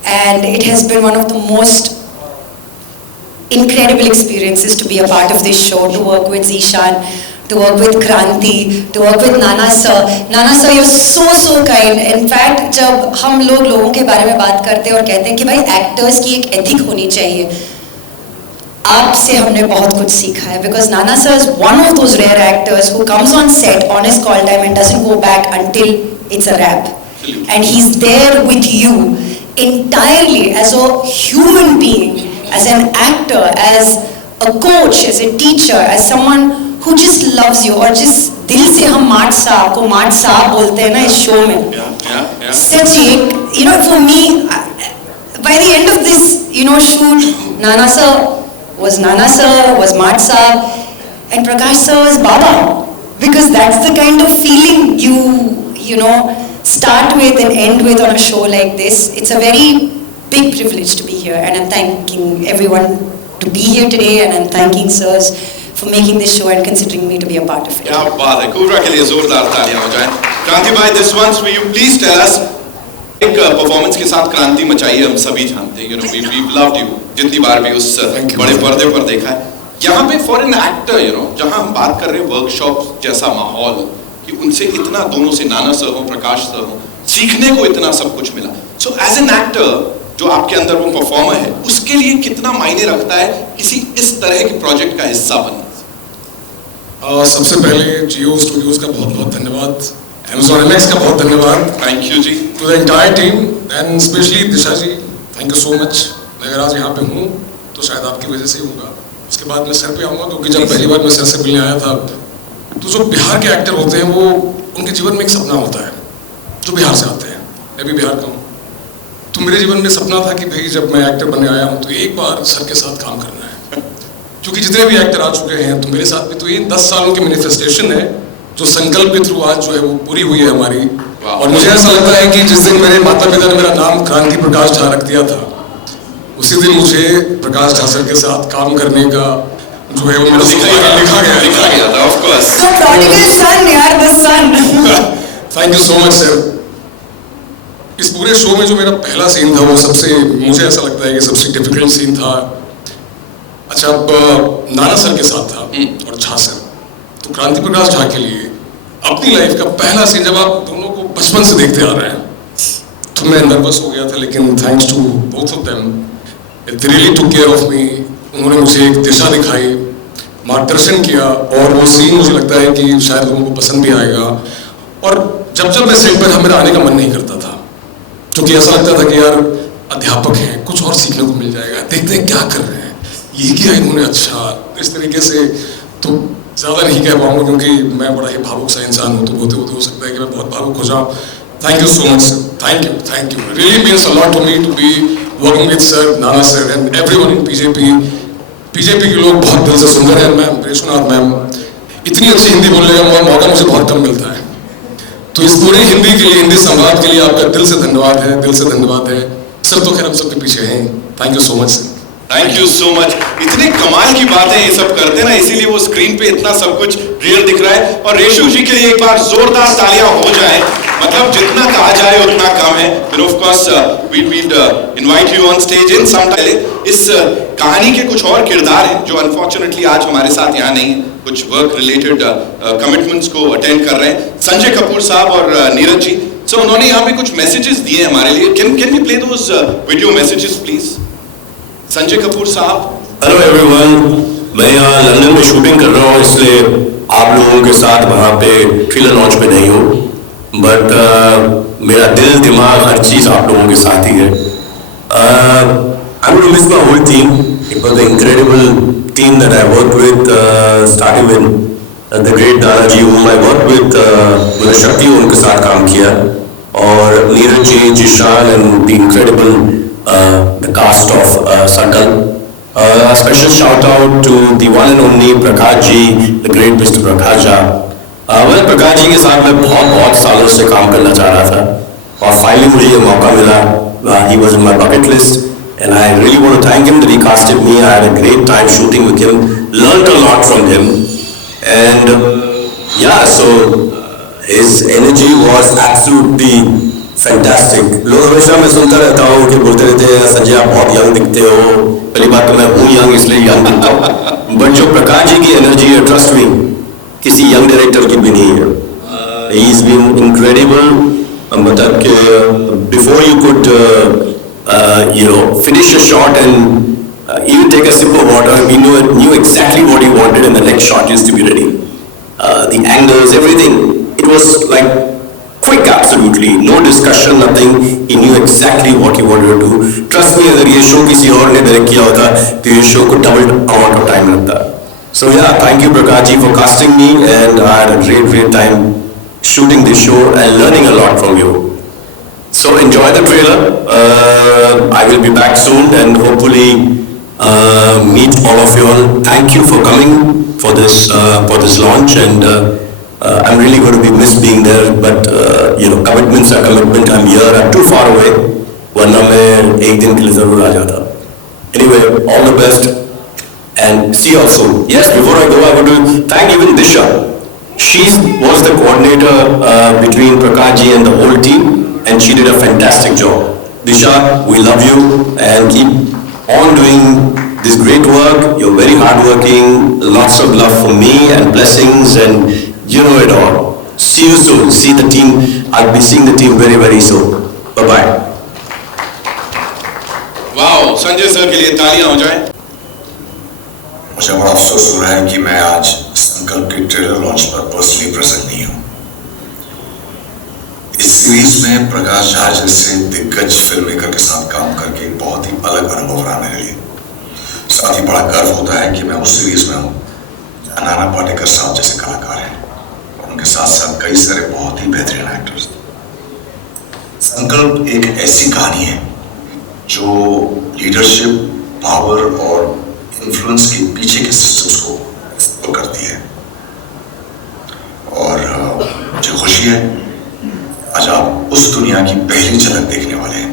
and it has been one of the most incredible experiences to be a part of this show, to work with Zishan, to work with Kranti, to work with Nana sir. Nana sir, you're so kind. In fact, जब हम लोगों के बारे में बात करते हैं और कहते हैं कि भाई एक्टर्स की एक एथिक होनी चाहिए, आपसे हमने बहुत कुछ सीखा है. Because Nana sir is one of those rare actors who comes on set on his call time and doesn't go back until it's a wrap. And he's there with you entirely as a human being, as an actor, as a coach, as a teacher, as someone who just loves you. और जिस दिल से हम mart साहब को mart साहब बोलते हैं ना इस शो में, सच्ची you know, for me, by the end of this shoot, Nana sir was Mart Saab, and Prakash sir was Baba, because that's the kind of feeling you know start with and end with on a show like this. It's a very big privilege to be here, and I'm thanking everyone to be here today, and I'm thanking sirs for making this show and considering me to be a part of it. क्या बात है, cobra के लिए जोरदार तालियां हो जाएं. क्रांति भाई, this one's for you. Please tell us, एक परफॉर्मेंस के साथ क्रांति मचाई हम सभी जानते हैं. We've loved you. जितनी बार भी उस बड़े पर्दे पर देखा है. यहाँ पे फॉर एन एक्टर जहाँ हम बात कर रहे हैं वर्कशॉप जैसा माहौल, कि उनसे इतना, दोनों से, नाना सर हो, प्रकाश सर हो, सीखने को इतना सब कुछ मिला. सो एज एन एक्टर जो आपके अंदर वो परफॉर्मर है, उसके लिए कितना मायने रखता है किसी इस तरह के प्रोजेक्ट का हिस्सा बनना? सबसे पहले जियो स्टूडियोज का बहुत बहुत धन्यवाद, Amazon MX का बहुत धन्यवाद. Thank you ji. To the entire team and specially Disha ji, thank you so much. मैं अगर आज यहाँ पे हूँ तो शायद आपकी वजह से ही होगा. उसके बाद मैं सर पे आऊँगा, क्योंकि जब पहली बार मैं सर से मिलने आया था, तो जो बिहार के एक्टर होते हैं वो, उनके जीवन में एक सपना होता है, जो बिहार से आते हैं. मैं भी बिहार का हूँ, तो मेरे जीवन में सपना था कि भाई जब मैं एक्टर बनने आया हूँ तो एक बार सर के साथ काम करना है. क्योंकि जितने भी एक्टर आ चुके हैं, तो मेरे साथ भी तो ये 10 सालों की मैनिफेस्टेशन है, जो संकल्प के थ्रू आज जो है वो पूरी हुई है हमारी. और मुझे ऐसा लगता है कि जिस दिन मेरे माता पिता ने मेरा नाम क्रांति प्रकाश झा रख दिया था, उसी दिन मुझे प्रकाश झा सर के साथ काम करने का जो है वो मेरा लिखा गया था. Of course. So prodigal son, यार, the son. Thank you so much sir. इस पूरे शो में जो मेरा पहला सीन था, वो सबसे, मुझे ऐसा लगता है कि सबसे डिफिकल्ट सीन था. अच्छा, अब नाना सर के साथ था और झा सर, तो क्रांति प्रकाश झा के लिए अपनी लाइफ का पहला सीन, जब आप दोनों को बचपन से देखते आ रहे हैं, तो मैं नर्वस हो गया था. लेकिन thanks to both of them, they really took care of me. उन्होंने मुझे एक दिशा दिखाई, मार्गदर्शन किया, और वो सीन मुझे लगता है कि शायद लोगों को पसंद भी आएगा. और जब मैं सेट पर, मेरा आने का मन नहीं करता था, क्योंकि ऐसा लगता था कि यार अध्यापक हैं, कुछ और सीखने को मिल जाएगा, देखते हैं क्या कर रहे हैं, ये किया इन्होंने, अच्छा, इस तरीके से. तो ज़्यादा नहीं कह पाऊँगा क्योंकि मैं बड़ा ही भावुक सा इंसान हूँ, तो होते होते हो सकता है कि मैं बहुत भावुक हो जाऊँ. Thank you so much sir, thank you. Really means a lot to me to be working with sir, Nana sir and everyone in BJP के लोग बहुत दिल से सुंदर हैं. मैम रेशुनाथ मैम, इतनी अच्छी हिंदी बोलने का मौका मुझे बहुत कम मिलता है. तो इस पूरी हिंदी के लिए, हिंदी संवाद के लिए आपका दिल से धन्यवाद है, दिल से धन्यवाद है सर. तो खैर हम सबके पीछे हैं. Thank you so much sir. Thank you so much. इतने कमाल की बातें ये सब करते हैं ना, इसीलिए वो स्क्रीन पे इतना सब कुछ रियल दिख रहा है. और रेशु जी के लिए एक बार जोरदार तालियां हो जाए. मतलब जितना कहा जाए उतना कम है. Of course we'd invite you on stage in some time. इस कहानी के कुछ और किरदार हैं जो अनफॉर्चुनेटली आज हमारे साथ यहाँ नहीं है, कुछ वर्क रिलेटेड कमिटमेंट्स को अटेंड कर रहे हैं. संजय कपूर साहब और नीरज जी, सो उन्होंने यहाँ पे कुछ मैसेजेस दिए हमारे लिए. Can we play those video messages please? Sanjay Kapoor साहब. हेलो एवरीवन, मैं यहाँ लंदन में शूटिंग कर रहा हूँ, इसलिए आप लोगों के साथ वहाँ पे ट्रेलर लॉन्च पे नहीं हूँ, बट मेरा दिल दिमाग हर चीज़ आप लोगों के साथ ही है. I'm going to miss my whole team. It was an incredible team that I worked with, starting with the great Danaji, whom I worked with Shakti, उनके साथ काम किया. और Neeraj ji, Zeeshan and the incredible the cast of Sankalp. A special shout out to the one and only Prakash ji, the great Mr. Prakash Jha. well, Prakash ji के साथ मैं बहुत सालों से काम करना चाह रहा था और फाइनली मुझे ये मौका मिला. He was in my bucket list and I really want to thank him that he casted me. I had a great time shooting with him, learned a lot from him, and yeah, so his energy was absolutely fantastic. लोग हमेशा मैं सुनता रहता हूँ कि बोलते रहते हैं संजय आप बहुत यंग दिखते हो. पहली बात तो मैं हूँ यंग इसलिए यंग दिखता हूँ, बट जो प्रकाश जी की एनर्जी है, ट्रस्ट मी, किसी यंग डायरेक्टर की भी नहीं है. He has been incredible. मतलब कि before you could finish a shot and even take a sip of water, we knew exactly what he wanted and the next shot used to be ready. The angles, everything, it was like quick, absolutely, no discussion, nothing. He knew exactly what he wanted to do. Trust me, अगर ये show किसी और ने direct किया होता तो ये show को double amount of time लगता. So yeah, thank you Prakash ji for casting me, and I had a great time shooting this show and learning a lot from you. So enjoy the trailer. I will be back soon and hopefully meet all of you all. Thank you for coming for this launch, and I'm really going to be missed being there, but commitments are commitment. I'm here, I'm too far away, वरना मैं एक दिन के लिए जरूर आ जाता. Anyway, all the best and see you all soon. Yes, before I go, I want to thank even Disha. She was the coordinator between Prakash ji and the whole team, and she did a fantastic job. Disha, we love you and keep on doing this great work. You're very hardworking. Lots of love for me and blessings, and you know it all. See you soon. See the team. I'll be seeing the team very soon. Bye bye. Wow, Sanjay sir के लिए तालियां हो जाएं. मुझे बड़ा अफसोस हो रहा है कि मैं आज संकल्प के ट्रेलर लॉन्च पर पर्सनली प्रेजेंट नहीं हूँ. इस सीरीज में प्रकाश झा जैसे दिग्गज फिल्म मेकर के साथ काम करके एक बहुत ही अलग अनुभव रहा मेरे लिए. साथ ही बड़ा गर्व होता है कि मैं उस सीरीज में हूँ नाना पाटेकर साहब जैसे कलाकार हैं और उनके साथ साथ कई सारे बहुत ही बेहतरीन एक्टर्स. संकल्प एक ऐसी कहानी है जो लीडरशिप, पावर और इन्फ्लुएंस के पीछे के सिस्टम्स को एक्सप्लोर करती है. और मुझे खुशी है आज आप उस दुनिया की पहली झलक देखने वाले हैं.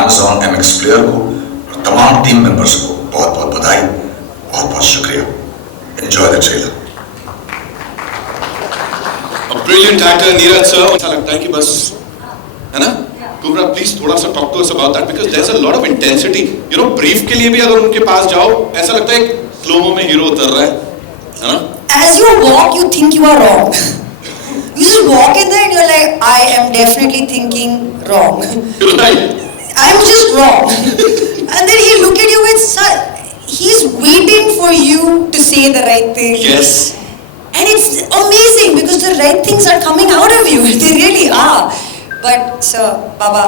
Amazon MX प्लेयर को और तमाम टीम मेंबर्स को बहुत बहुत बधाई, बहुत बहुत शुक्रिया. Enjoy the trailer. Brilliant actor Neeraj sir. अच्छा लगता है कि बस, है ना? कुबरा, प्लीज थोड़ा सा talk to us about that, because there is a lot of intensity. Brief के लिए भी अगर उनके पास जाओ ऐसा लगता है स्लो में हीरो उतर रहा है ना? As you walk, you think you are wrong. You just walk in there and you're like, I am definitely thinking wrong. Right. I'm just wrong. And then he'll look at you with he's waiting for you to say the right thing. Yes. And it's amazing because the right things are coming out of you. They really are. But sir, Baba,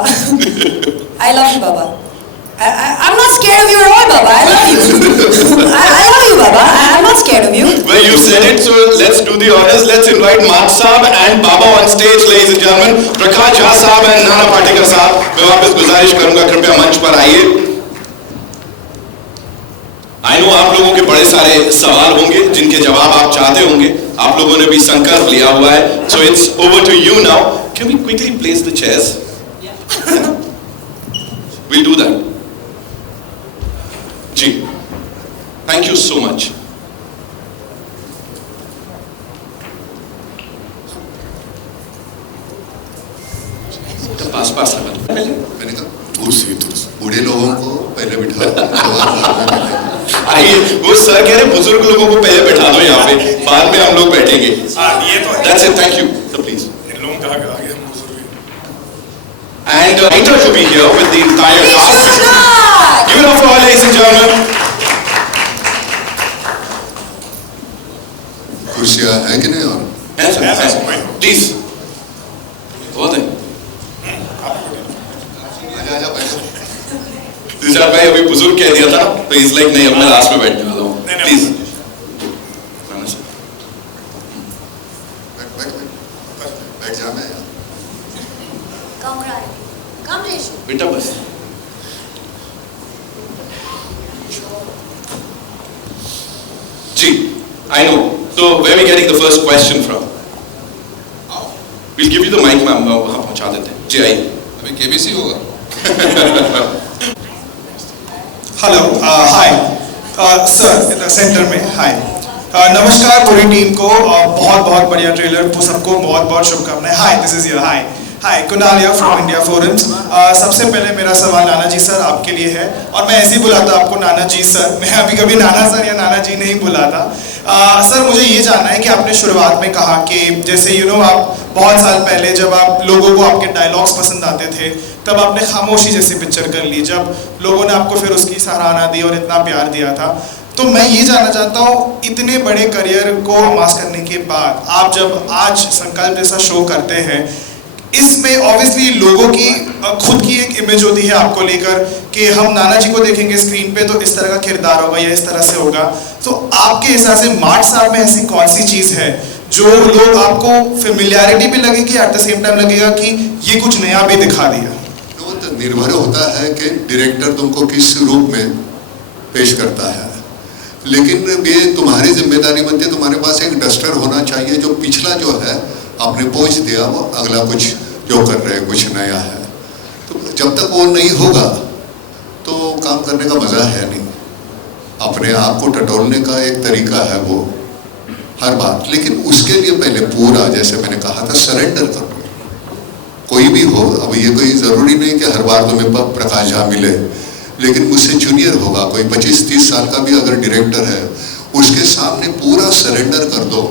I love you, Baba. I'm not scared of you at all, Baba. I love you. I love you, Baba. I'm not scared of you. Well, you said it, so let's do the honors. Let's invite Mark Saab and Baba on stage, ladies and gentlemen. Prakash Jha Saab and Nana Patekar Saab. मैं वापस गुजारिश करूंगा, कृपया मंच पर आइए. I know आप लोगों के बड़े सारे सवाल होंगे जिनके जवाब आप चाहते होंगे. आप लोगों ने भी संकल्प लिया हुआ है. So it's over to you now. Can we quickly place the chairs? Yeah. We'll do that. Ji, thank you so much. पास लगा मैंने कहा दूर से बूढ़े लोगों को पहले बिठा. आइए, वो सर कह रहे बुजुर्ग लोगों को पहले बैठा दो यहाँ पे, बाद में हम लोग बैठेंगे. ये तो That's it, thank you. So please. इन लोगों का आगे हम बुजुर्ग. And writer to be here with the entire cast. Give it up for all, ladies and gentlemen. कुर्सियाँ हैं कि नहीं और? हैं सर, please. बहुत है. आजा बैठो. दिशार भाई अभी बुजुर्ग कह दिया था, तो इस लाइक नहीं, अब मैं लास्ट में बैठने वाला हूँ. Please. बैठ जा मैं. जी, I know. So where are we getting the first question from? We'll give you the mic, ma'am, वहाँ पहुँचा देते हैं. जी आइए. अभी KBC होगा. Hello, hi sir, in the centre में हाय. नमस्कार पूरी टीम को, बहुत बहुत बढ़िया ट्रेलर, वो सबको बहुत बहुत शुभकामनाएं. Hi, this is your hi कुणालिया फ्रॉम इंडिया फोरम्स. सबसे पहले मेरा सवाल नाना जी सर आपके लिए है, और मैं ऐसे ही बुलाता आपको नाना जी सर, मैं अभी कभी नाना सर या नाना जी नहीं बुलाता. सर मुझे ये जानना है कि आपने शुरुआत में कहा कि जैसे आप बहुत साल पहले जब आप लोगों को आपके डायलॉग्स पसंद आते थे, तब आपने खामोशी जैसी पिक्चर कर ली, जब लोगों ने आपको फिर उसकी सराहना दी और इतना प्यार दिया था. तो मैं ये जानना चाहता हूँ, इतने बड़े करियर को अमास करने के बाद आप जब आज संकल्प जैसा शो करते हैं, इसमें ऑब्वियसली लोगों की खुद की एक इमेज होती है आपको लेकर कि हम नाना जी को देखेंगे स्क्रीन पे तो इस तरह का किरदार होगा या इस तरह से होगा. तो आपके हिसाब से मार्ट साहब में ऐसी कौन सी चीज़ है जो लोग आपको फेमिलियरिटी भी लगेगी, एट द सेम टाइम लगेगा कि ये कुछ नया भी दिखा दिया? तो निर्भर होता है कि डायरेक्टर तुमको किस रूप में पेश करता है, लेकिन ये तुम्हारी जिम्मेदारी बनती है. तुम्हारे पास एक डस्टर होना चाहिए, जो पिछला जो है आपने पोंछ दिया, वो अगला कुछ जो कर रहे हैं कुछ नया है. तो जब तक वो नहीं होगा तो काम करने का मज़ा है नहीं. अपने आप को टटोलने का एक तरीका है वो हर बात, लेकिन उसके लिए पहले पूरा, जैसे मैंने कहा था, सरेंडर करो. कोई भी हो, अब ये कोई ज़रूरी नहीं कि हर बार तुम्हें प्रकाश झा मिले, लेकिन मुझसे जूनियर होगा कोई 25-30 साल का भी अगर डायरेक्टर है, उसके सामने पूरा सरेंडर कर दो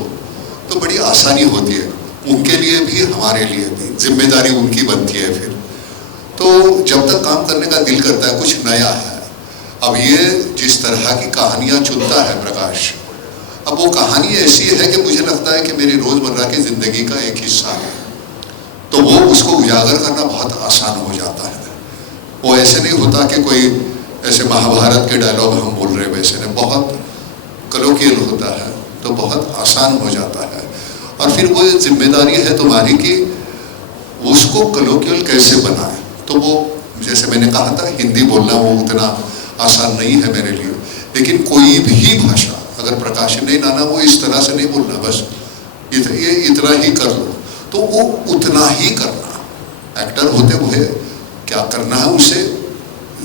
तो बड़ी आसानी होती है. उनके लिए भी हमारे लिए भी जिम्मेदारी उनकी बनती है फिर. तो जब तक काम करने का दिल करता है, कुछ नया है. अब ये जिस तरह की कहानियाँ चुनता है प्रकाश, अब वो कहानी ऐसी है कि मुझे लगता है कि मेरी रोज़मर्रा की ज़िंदगी का एक हिस्सा है, तो वो उसको उजागर करना बहुत आसान हो जाता है. वो ऐसे नहीं होता कि कोई ऐसे महाभारत के डायलॉग हम बोल रहे वैसे नहीं, बहुत कलोकियल होता है, तो बहुत आसान हो जाता है. और फिर वो जिम्मेदारी है तुम्हारी कि उसको कलोकियल कैसे बनाए. तो वो जैसे मैंने कहा था, हिंदी बोलना वो उतना आसान नहीं है मेरे लिए, लेकिन कोई भी भाषा अगर प्रकाश नहीं लाना, वो इस तरह से नहीं बोलना बस ये इतना ही कर लो, तो वो उतना ही करना. एक्टर होते हुए क्या करना है, उससे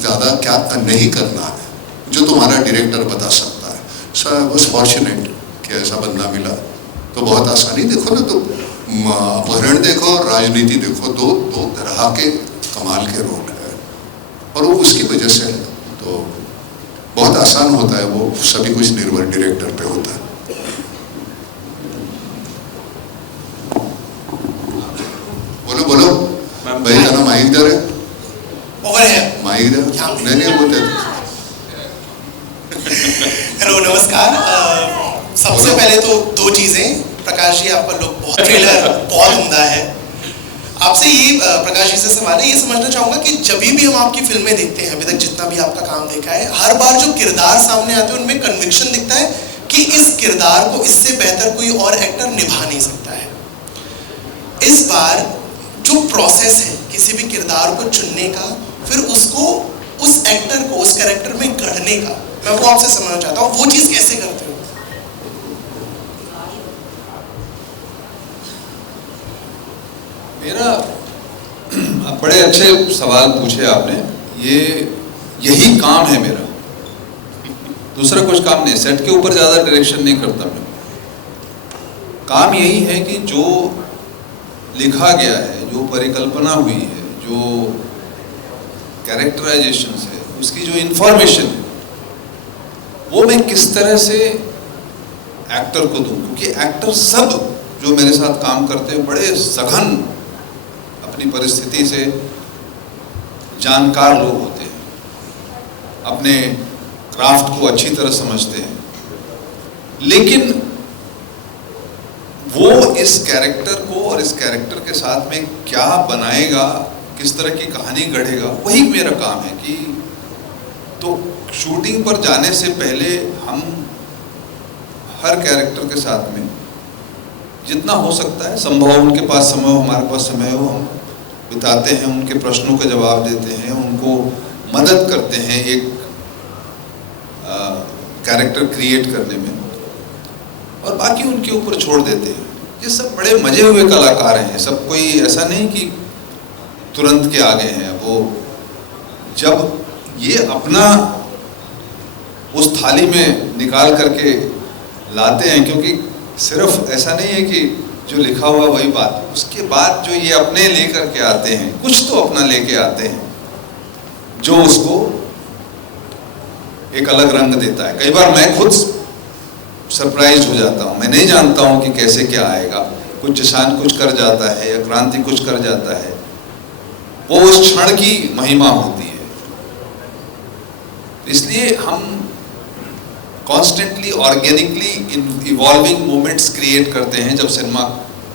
ज़्यादा क्या नहीं करना है, जो तुम्हारा डायरेक्टर बता सकता है. सर आई वॉज फॉर्चुनेट कि ऐसा बंदा मिला. तो बहुत आसानी, देखो ना, तो अपहरण देखो, राजनीति देखो, दो तरह के कमाल के रोल है, और वो उसकी वजह से है. तो बहुत आसान होता है, वो सभी कुछ निर्भर डायरेक्टर पे होता है. बोलो बोलो भाई, ना माइक दे रहे, माइक दे, नहीं बोलते. हेलो, नमस्कार. सबसे पहले तो दो चीज़ें. प्रकाश जी, आपका लुक बहुत, ट्रेलर बहुत उम्दा है. आपसे ये प्रकाश जी से सवाल है, ये समझना चाहूँगा कि जब भी हम आपकी फिल्में देखते हैं, अभी तक जितना भी आपका काम देखा है, हर बार जो किरदार सामने आते हैं उनमें कन्विक्शन दिखता है कि इस किरदार को इससे बेहतर कोई और एक्टर निभा नहीं सकता है. इस बार जो प्रोसेस है किसी भी किरदार को चुनने का, फिर उसको उस एक्टर को उस कैरेक्टर में गढ़ने का, मैं वो आपसे समझना चाहता हूँ, वो चीज़ कैसे करते हो? मेरा बड़े अच्छे सवाल पूछे आपने. यही काम है मेरा, दूसरा कुछ काम नहीं. सेट के ऊपर ज़्यादा डायरेक्शन नहीं करता मैं. काम यही है कि जो लिखा गया है, जो परिकल्पना हुई है, जो कैरेक्टराइजेशन है, उसकी जो इंफॉर्मेशन है, वो मैं किस तरह से एक्टर को दूं. क्योंकि एक्टर सब जो मेरे साथ काम करते हैं बड़े सघन अपनी परिस्थिति से जानकार लोग होते हैं, अपने क्राफ्ट को अच्छी तरह समझते हैं, लेकिन वो इस कैरेक्टर को और इस कैरेक्टर के साथ में क्या बनाएगा, किस तरह की कहानी गढ़ेगा, वही मेरा काम है. कि तो शूटिंग पर जाने से पहले हम हर कैरेक्टर के साथ में जितना हो सकता है, संभव उनके पास समय हो, हमारे पास समय हो, हम बिताते हैं, उनके प्रश्नों का जवाब देते हैं, उनको मदद करते हैं एक कैरेक्टर क्रिएट करने में. और बाकी उनके ऊपर छोड़ देते हैं। ये सब बड़े मजे हुए कलाकार हैं, सब कोई ऐसा नहीं कि तुरंत के आगे हैं। वो जब ये अपना उस थाली में निकाल करके लाते हैं, क्योंकि सिर्फ ऐसा नहीं है कि जो लिखा हुआ वही बात, उसके बाद जो ये अपने लेकर के आते हैं, कुछ तो अपना लेके आते हैं जो उसको एक अलग रंग देता है। कई बार मैं खुद सरप्राइज हो जाता हूँ, मैं नहीं जानता हूँ कि कैसे क्या आएगा। कुछ जशान कुछ कर जाता है या क्रांति कुछ कर जाता है, वो उस क्षण की महिमा होती है। इसलिए हम constantly organically evolving moments create करते हैं जब सिनेमा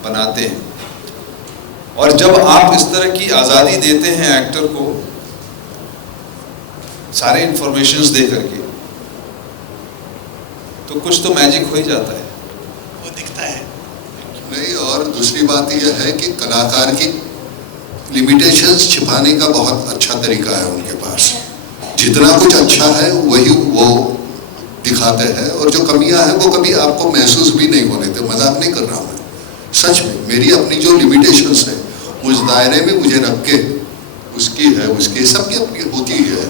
बनाते हैं। और जब आप इस तरह की आज़ादी देते हैं एक्टर को सारे इंफॉर्मेशंस दे करके, तो कुछ तो मैजिक हो ही जाता है, वो दिखता है। नहीं, और दूसरी बात यह है कि कलाकार की लिमिटेशंस छिपाने का बहुत अच्छा तरीका है उनके पास। जितना कुछ अच्छा है वही वो दिखाते हैं, और जो कमियां हैं वो कभी आपको महसूस भी नहीं होने देते। मजाक नहीं कर रहा हूँ मैं, सच में। मेरी अपनी जो लिमिटेशंस है उस दायरे में मुझे रख के, उसकी है, उसकी सबकी अपनी होती है,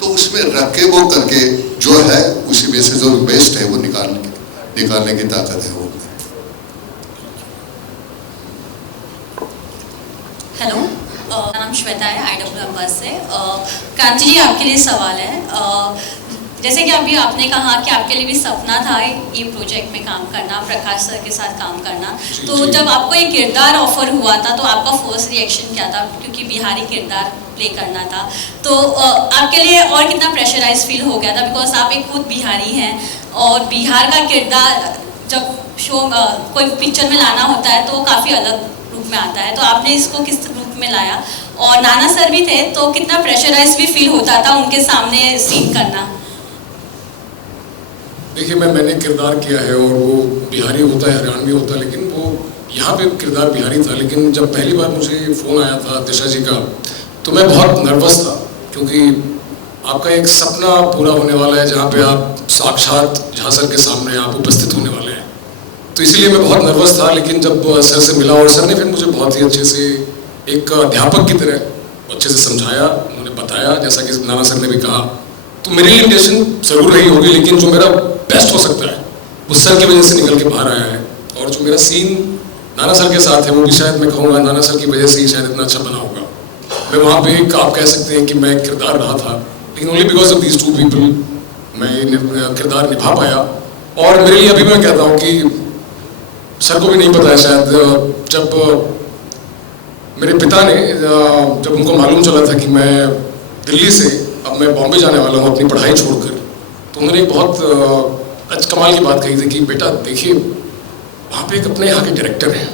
तो उसमें रख के वो करके जो है उसी में से जो बेस्ट है वो निकालने की ताकत है वो। हेलो, मेरा नाम श्वेता है, IWM से। क्रांति जी, आपके लिए सवाल है। जैसे कि अभी आपने कहा कि आपके लिए भी सपना था ये प्रोजेक्ट में काम करना, प्रकाश सर के साथ काम करना, तो जब आपको एक किरदार ऑफर हुआ था तो आपका फर्स्ट रिएक्शन क्या था? क्योंकि बिहारी किरदार प्ले करना था, तो आपके लिए और कितना प्रेशराइज फील हो गया था? बिकॉज आप एक खुद बिहारी हैं और बिहार का किरदार जब शो कोई पिक्चर में लाना होता है तो वो काफ़ी अलग रूप में आता है, तो आपने इसको किस रूप में लाया? और नाना सर भी थे, तो कितना प्रेशराइज भी फील होता था उनके सामने सीन करना? देखिए, मैंने किरदार किया है और वो बिहारी होता है, हरियाणवी होता है, लेकिन वो यहाँ पे किरदार बिहारी था। लेकिन जब पहली बार मुझे फ़ोन आया था दिशा जी का, तो मैं बहुत नर्वस था, क्योंकि आपका एक सपना पूरा होने वाला है जहाँ पे आप साक्षात झा सर के सामने आप उपस्थित होने वाले हैं। तो इसीलिए मैं बहुत नर्वस था। लेकिन जब सर से मिला और सर ने फिर मुझे बहुत ही अच्छे से एक अध्यापक की तरह अच्छे से समझाया, उन्होंने बताया, जैसा कि नाना सर ने भी कहा, तो मेरी लिमिटेशन ज़रूर रही होगी, लेकिन जो मेरा बेस्ट हो सकता है वो सर की वजह से निकल के बाहर आया है। और जो मेरा सीन नाना सर के साथ है वो भी शायद मैं कहूँगा नाना सर की वजह से ही शायद इतना अच्छा बना होगा। मैं वहाँ पे एक आप कह सकते हैं कि मैं किरदार रहा था, लेकिन only because of these two people मैं किरदार निभा पाया। और मेरे लिए अभी मैं कहता हूँ कि सर को भी नहीं पता है शायद, जब मेरे पिता ने जब उनको मालूम चला था कि मैं दिल्ली से अब मैं बॉम्बे जाने वाला हूँ अपनी पढ़ाई छोड़कर, तो उन्होंने एक बहुत कमाल की बात कही थी कि बेटा देखिए, वहाँ पे एक अपने यहाँ के डायरेक्टर हैं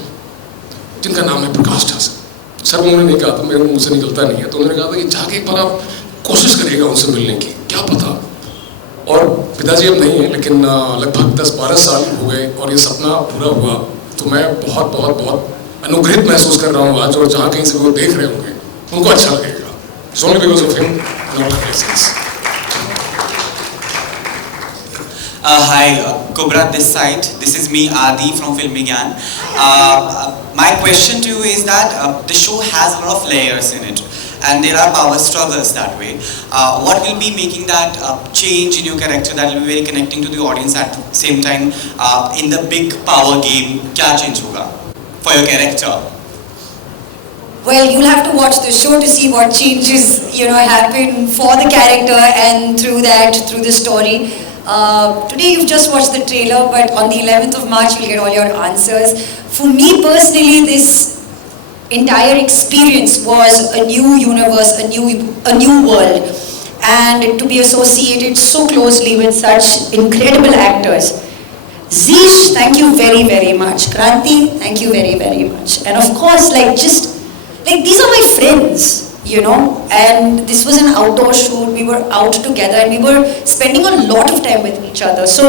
जिनका नाम है प्रकाश झा सर। उन्होंने नहीं कहा था, मेरे मुँह से निकलता नहीं है, तो उन्होंने कहा था कि जाके एक बार आप कोशिश करिएगा उनसे मिलने की, क्या पता। और पिताजी अब नहीं है, लेकिन लगभग 10-12 साल हो गए और ये सपना पूरा हुआ। तो मैं बहुत बहुत बहुत अनुग्रहित महसूस कर रहा हूँ आज, और जहाँ कहीं से वो देख रहे होंगे उनको अच्छा लगेगा। It's only because of him, not the places. Hi, Cobra this side. This is me, Adi from Filmigyan. My question to you is that the show has a lot of layers in it, and there are power struggles that way. What will be making that change in your character that will be very connecting to the audience at the same time? In the big power game, क्या change होगा for your character? Well, you'll have to watch the show to see what changes, happen for the character and through the story. Today you've just watched the trailer, but on the 11th of March you'll get all your answers. For me personally, this entire experience was a new universe, a new world, and to be associated so closely with such incredible actors. Zeesh, thank you very, very much. Kranti, thank you very, very much. And of course, these are my friends, and this was an outdoor shoot. We were out together and we were spending a lot of time with each other. So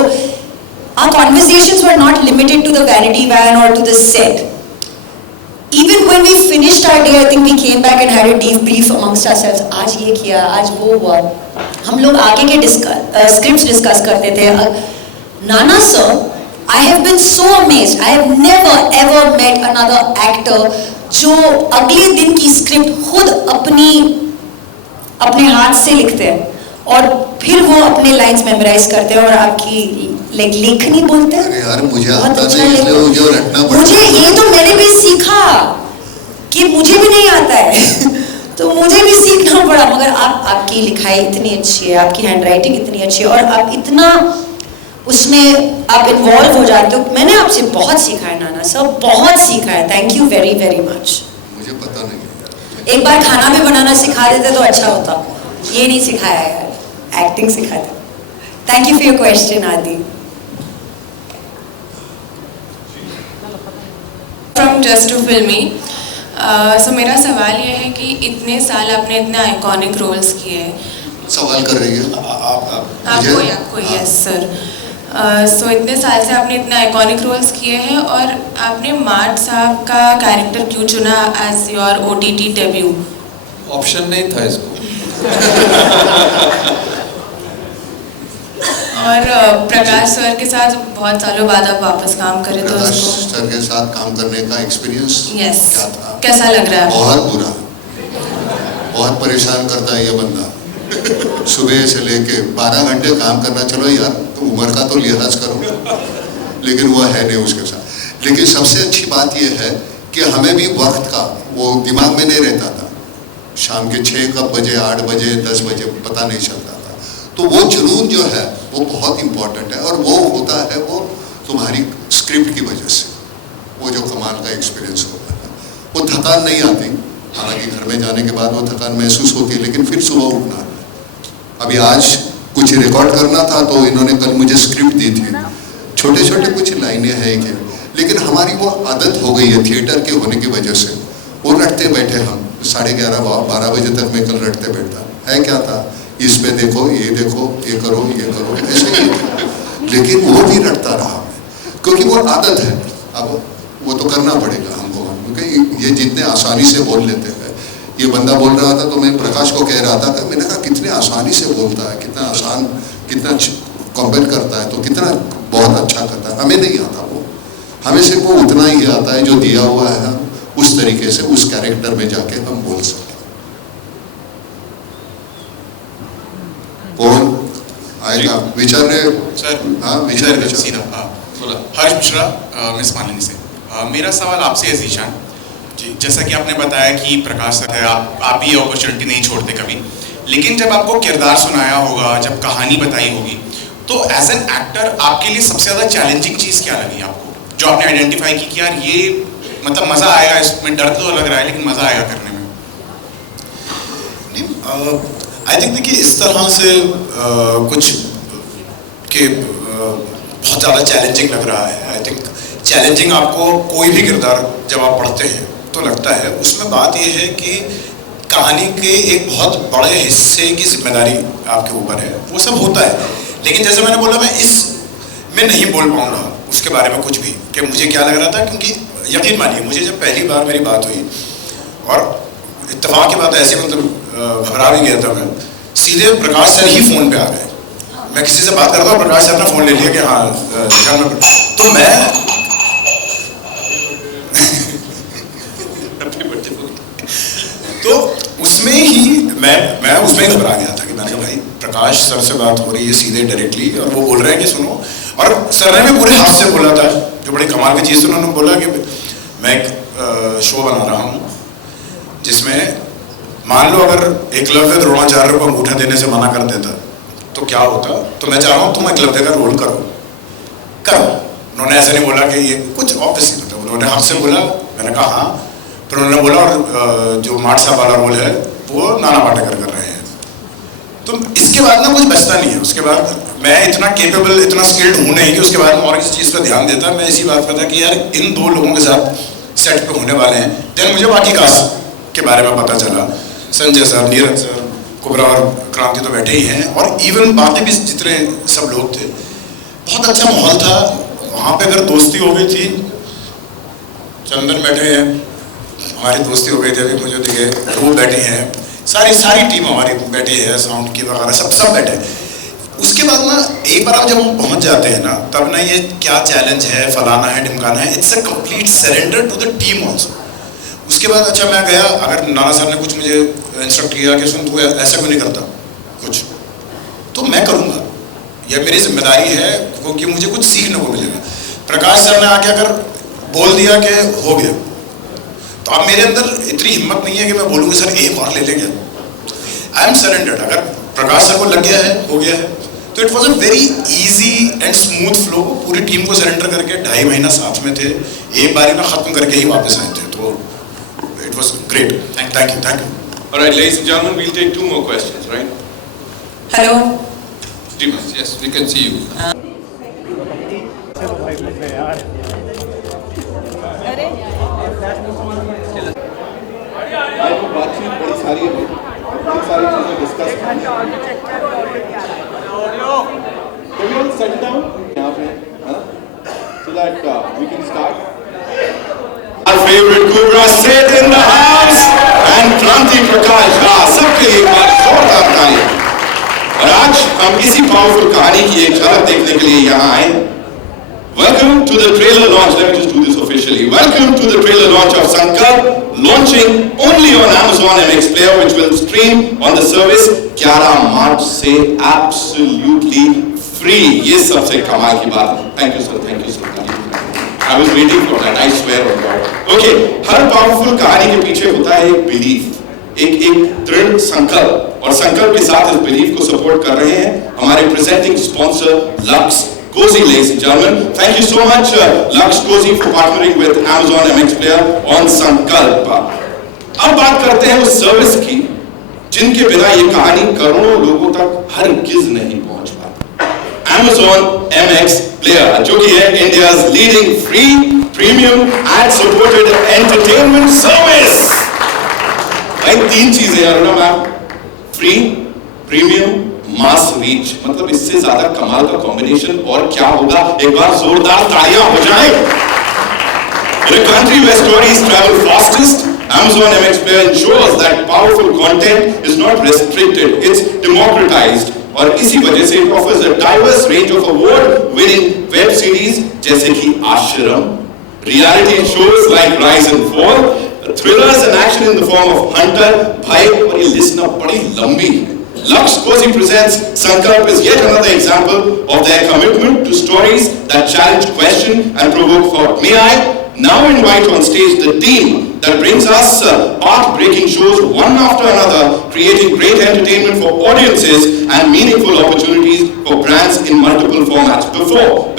our conversations were not limited to the vanity van or to the set. Even when we finished our day, I think we came back and had a debrief amongst ourselves. आज ये किया, आज वो हुआ. हम लोग आगे के scripts discuss करते थे. नाना sir I have been so amazed. I have never ever met another actor जो अगले दिन की स्क्रिप्ट खुद अपने हाथ से लिखते हैं और फिर वो अपने लाइंस मेमोराइज करते हैं और आपकी लेखनी बोलते हैं। यार मुझे आता नहीं, इसलिए मुझे रटना पड़ता है। मुझे ये तो मैंने भी सीखा कि मुझे भी नहीं आता है तो मुझे भी सीखना पड़ा। मगर आपकी लिखाई इतनी अच्छी है, आपकी हैंडराइटिंग इतनी अच्छी है और आप इतना उसमें आप इन्वॉल्व हो जाते हो। मैंने आपसे बहुत सीखा है नाना साहब, बहुत सीखा है। Thank you very very much. मुझे पता नहीं, एक बार खाना भी बनाना सिखा देते तो अच्छा होता। ये नहीं सिखाया यार, एक्टिंग सिखाते। Thank you for your question आदि। फ्रॉम जस्ट टू फिल्मी, सो मेरा सवाल ये है कि इतने साल आपने इतने आइकॉनिक रोल्स किए। सवाल कर रही है आपको यस सर। सो इतने साल से आपने इतने आइकॉनिक रोल्स किए हैं और आपने मार्ट साहब का कैरेक्टर क्यों चुना as your OTT debut? Option नहीं था इसको। और प्रकाश सर के साथ बहुत सालों बाद आप वापस काम करे तो प्रकाश सर के साथ काम करने का एक्सपीरियंस क्या था? कैसा लग रहा है? बहुत बुरा, बहुत परेशान करता है ये बंदा। सुबह से लेके 12 घंटे काम करना, चलो यार तो उम्र का तो लिहाज करो, लेकिन वो है नहीं उसके साथ। लेकिन सबसे अच्छी बात ये है कि हमें भी वक्त का वो दिमाग में नहीं रहता था। शाम के 6 कब बजे, 8 बजे, 10 बजे पता नहीं चलता था। तो वो जुनून जो है वो बहुत इम्पोर्टेंट है और वो होता है वो तुम्हारी स्क्रिप्ट की वजह से। वो जो कमाल का एक्सपीरियंस होता है, वो थकान नहीं आती। हालांकि घर में जाने के बाद वो थकान महसूस होती है, लेकिन फिर सुबह उठना। अभी आज कुछ रिकॉर्ड करना था तो इन्होंने कल मुझे स्क्रिप्ट दी थी, छोटे छोटे कुछ लाइनें हैं कि, लेकिन हमारी वो आदत हो गई है थिएटर के होने की वजह से। वो रटते बैठे हम 11:30 12 बजे तक मैं कल रटते बैठा है। क्या था, इस पे देखो, ये करो, ऐसे ही। लेकिन वो भी रटता रहा क्योंकि वो आदत है। अब वो तो करना पड़ेगा हमको, क्योंकि ये जितने आसानी से बोल लेते हैं। ये बंदा बोल रहा था तो मैं प्रकाश को कह रहा था कि मैंने कहा कितने आसानी से बोलता है, कितना आसान, कितना कंपेयर करता है तो कितना बहुत अच्छा करता है। हमें नहीं आता वो, हमें सिर्फ वो उतना ही आता है जो दिया हुआ है, उस तरीके से उस कैरेक्टर में जाके हम बोल सकते। कौन आएगा विचार रहे? सर हाँ विचार सीधा। बोला हर्ष मिश्रा, मिस मालिनी से। मेरा सवाल आपसे है जीशान जी, जैसा कि आपने बताया कि प्रकाश सर है, आप भी अपॉर्चुनिटी नहीं छोड़ते कभी, लेकिन जब आपको किरदार सुनाया होगा, जब कहानी बताई होगी, तो एज एन एक्टर आपके लिए सबसे ज़्यादा चैलेंजिंग चीज़ क्या लगी आपको, जो आपने आइडेंटिफाई की कि यार ये मतलब मज़ा आएगा इसमें? डर तो लग रहा है लेकिन मज़ा आएगा करने में। आई थिंक देखिए इस तरह से कुछ के बहुत ज़्यादा चैलेंजिंग लग रहा है। आई थिंक चैलेंजिंग आपको कोई भी किरदार जब आप पढ़ते हैं तो लगता है। उसमें बात यह है कि कहानी के एक बहुत बड़े हिस्से की जिम्मेदारी आपके ऊपर है, वो सब होता है। लेकिन जैसे मैंने बोला, मैं इस में नहीं बोल पाऊँगा उसके बारे में कुछ भी कि मुझे क्या लग रहा था, क्योंकि यकीन मानिए मुझे जब पहली बार मेरी बात हुई और इत्तेफाक की बात ऐसे मतलब घबरा भी गया था मैं, सीधे प्रकाश सर ही फ़ोन पे आ गए। मैं किसी से बात करता हूँ, प्रकाश सर ने फ़ोन ले लिया कि हाँ तो मैं तो उसमें ही मैं उसमें ही घबरा गया था कि मैंने कहा भाई प्रकाश सर से बात हो रही है सीधे डायरेक्टली और वो बोल रहे हैं कि सुनो। और सर ने भी पूरे हाथ से बोला था, जो बड़ी कमाल की चीज़ थी। उन्होंने बोला कि मैं एक शो बना रहा हूँ जिसमें मान लो अगर एकलव्य द्रोणाचार्य को अंगूठा देने से मना कर देता तो क्या होता, तो मैं चाह रहा हूँ तुम एकलव्य का रोल करो। उन्होंने ऐसा नहीं बोला कि ये कुछ ऑब्वियसली, मतलब उन्होंने हाथ से बोला। मैंने कहा हाँ। फिर उन्होंने बोला और जो मार्ट साहब वाला रोल है वो नाना पाटेकर कर रहे हैं। तो इसके बाद ना कुछ बचता नहीं है। उसके बाद मैं इतना केपेबल, इतना स्किल्ड हूँ नहीं कि उसके बाद में और किसी चीज़ पर ध्यान देता। मैं इसी बात पर था कि यार इन 2 लोगों के साथ सेट पे होने वाले हैं। देन मुझे बाकी कास्ट के बारे में पता चला। संजय सर, नीरज सर, कुबरा और क्रांति तो बैठे ही हैं, और इवन बाकी भी जितने सब लोग थे, बहुत अच्छा माहौल था वहाँ पे। अगर दोस्ती हो गई थी, चंदन बैठे हैं, हमारी दोस्ती हो गई थी। अभी मुझे देखे वो बैठे हैं, सारी टीम हमारी बैठी है, साउंड की वगैरह सब बैठे। उसके बाद ना एक बार आप जब हम पहुंच जाते हैं ना, तब ना ये क्या चैलेंज है, फलाना है, ढिमकाना है, it's a complete surrender to the team also. उसके बाद अच्छा मैं गया, अगर नाना साहब ने कुछ मुझे इंस्ट्रक्ट किया कि सुन तू ऐसा क्यों नहीं करता कुछ, तो मैं करूँगा, यह मेरी जिम्मेदारी है, क्योंकि मुझे कुछ सीखने को मिलेगा। प्रकाश सर ने आके अगर बोल दिया कि हो गया, तो अब मेरे अंदर इतनी हिम्मत नहीं है कि मैं बोलूँगा सर एक और ले लेंगे। I am surrendered. अगर प्रकाश सर को लग गया है, हो गया है, तो it was a very easy and smooth flow. पूरी टीम को सरेंडर करके 2.5 महीना साथ में थे, एक बारी में ख़त्म करके ही वापस आए थे, तो it was great. Thank you. All right, ladies and gentlemen, we'll take 2 more questions, right? Hello. Yes, we can see you. बातचीत बड़ी सारी है, बड़ी सारी चीजें डिस्कस everyone settle down यहाँ पे, so that we can start. Our favorite Cobra set in the house and Kranti Prakash Rao, सबके लिए एक बार जोरदार ताली। और आज हम इसी पावरफुल कहानी की एक झलक देखने के लिए यहाँ आए। Welcome to the trailer launch. Let me just do this officially. Welcome to the trailer launch of Sankalp, launching only on Amazon MX Player, which will stream on the service 11 मार्च से absolutely free. ये सबसे कमाल की बात है। Thank you sir, thank you sir. I was waiting for that. I swear on God. Okay, her powerful कहानी के पीछे होता है एक बिलीफ, एक दृढ़ संकल्प, और संकल्प के साथ इस बिलीफ को सपोर्ट कर रहे हैं हमारे presenting sponsor lux Cozy, ladies and gentlemen. Thank you so much, Lux Cozy, for partnering with Amazon MX Player on Sankalp. अब बात करते हैं उस सर्विस की जिनके बिना ये कहानी करोड़ों लोगों तक हरगिज नहीं पहुंच पाती। Amazon MX Player, जो कि है India's leading free, premium, ad-supported entertainment service. भाई 3 चीजें हैं ना मैम, फ्री, प्रीमियम, मास रीच, मतलब इससे ज्यादा कमाल का कॉम्बिनेशन और क्या होगा? एक बार जोरदार तालियां हो जाए। In a country where stories travel fastest, Amazon MX Player ensures that powerful content is not restricted, it's democratized, और इसी वजह से it offers a diverse range of award-winning web series जैसे कि आश्रम, reality shows like Rise and Fall, thrillers and action in the form of Hunter, भाई, और ये लिस्ट ना बड़ी लंबी है। Lux Cozy presents Sankalp is yet another example of their commitment to stories that challenge, question and provoke thought. May I now invite on stage the team that brings us path-breaking shows one after another, creating great entertainment for audiences and meaningful opportunities for brands in multiple formats.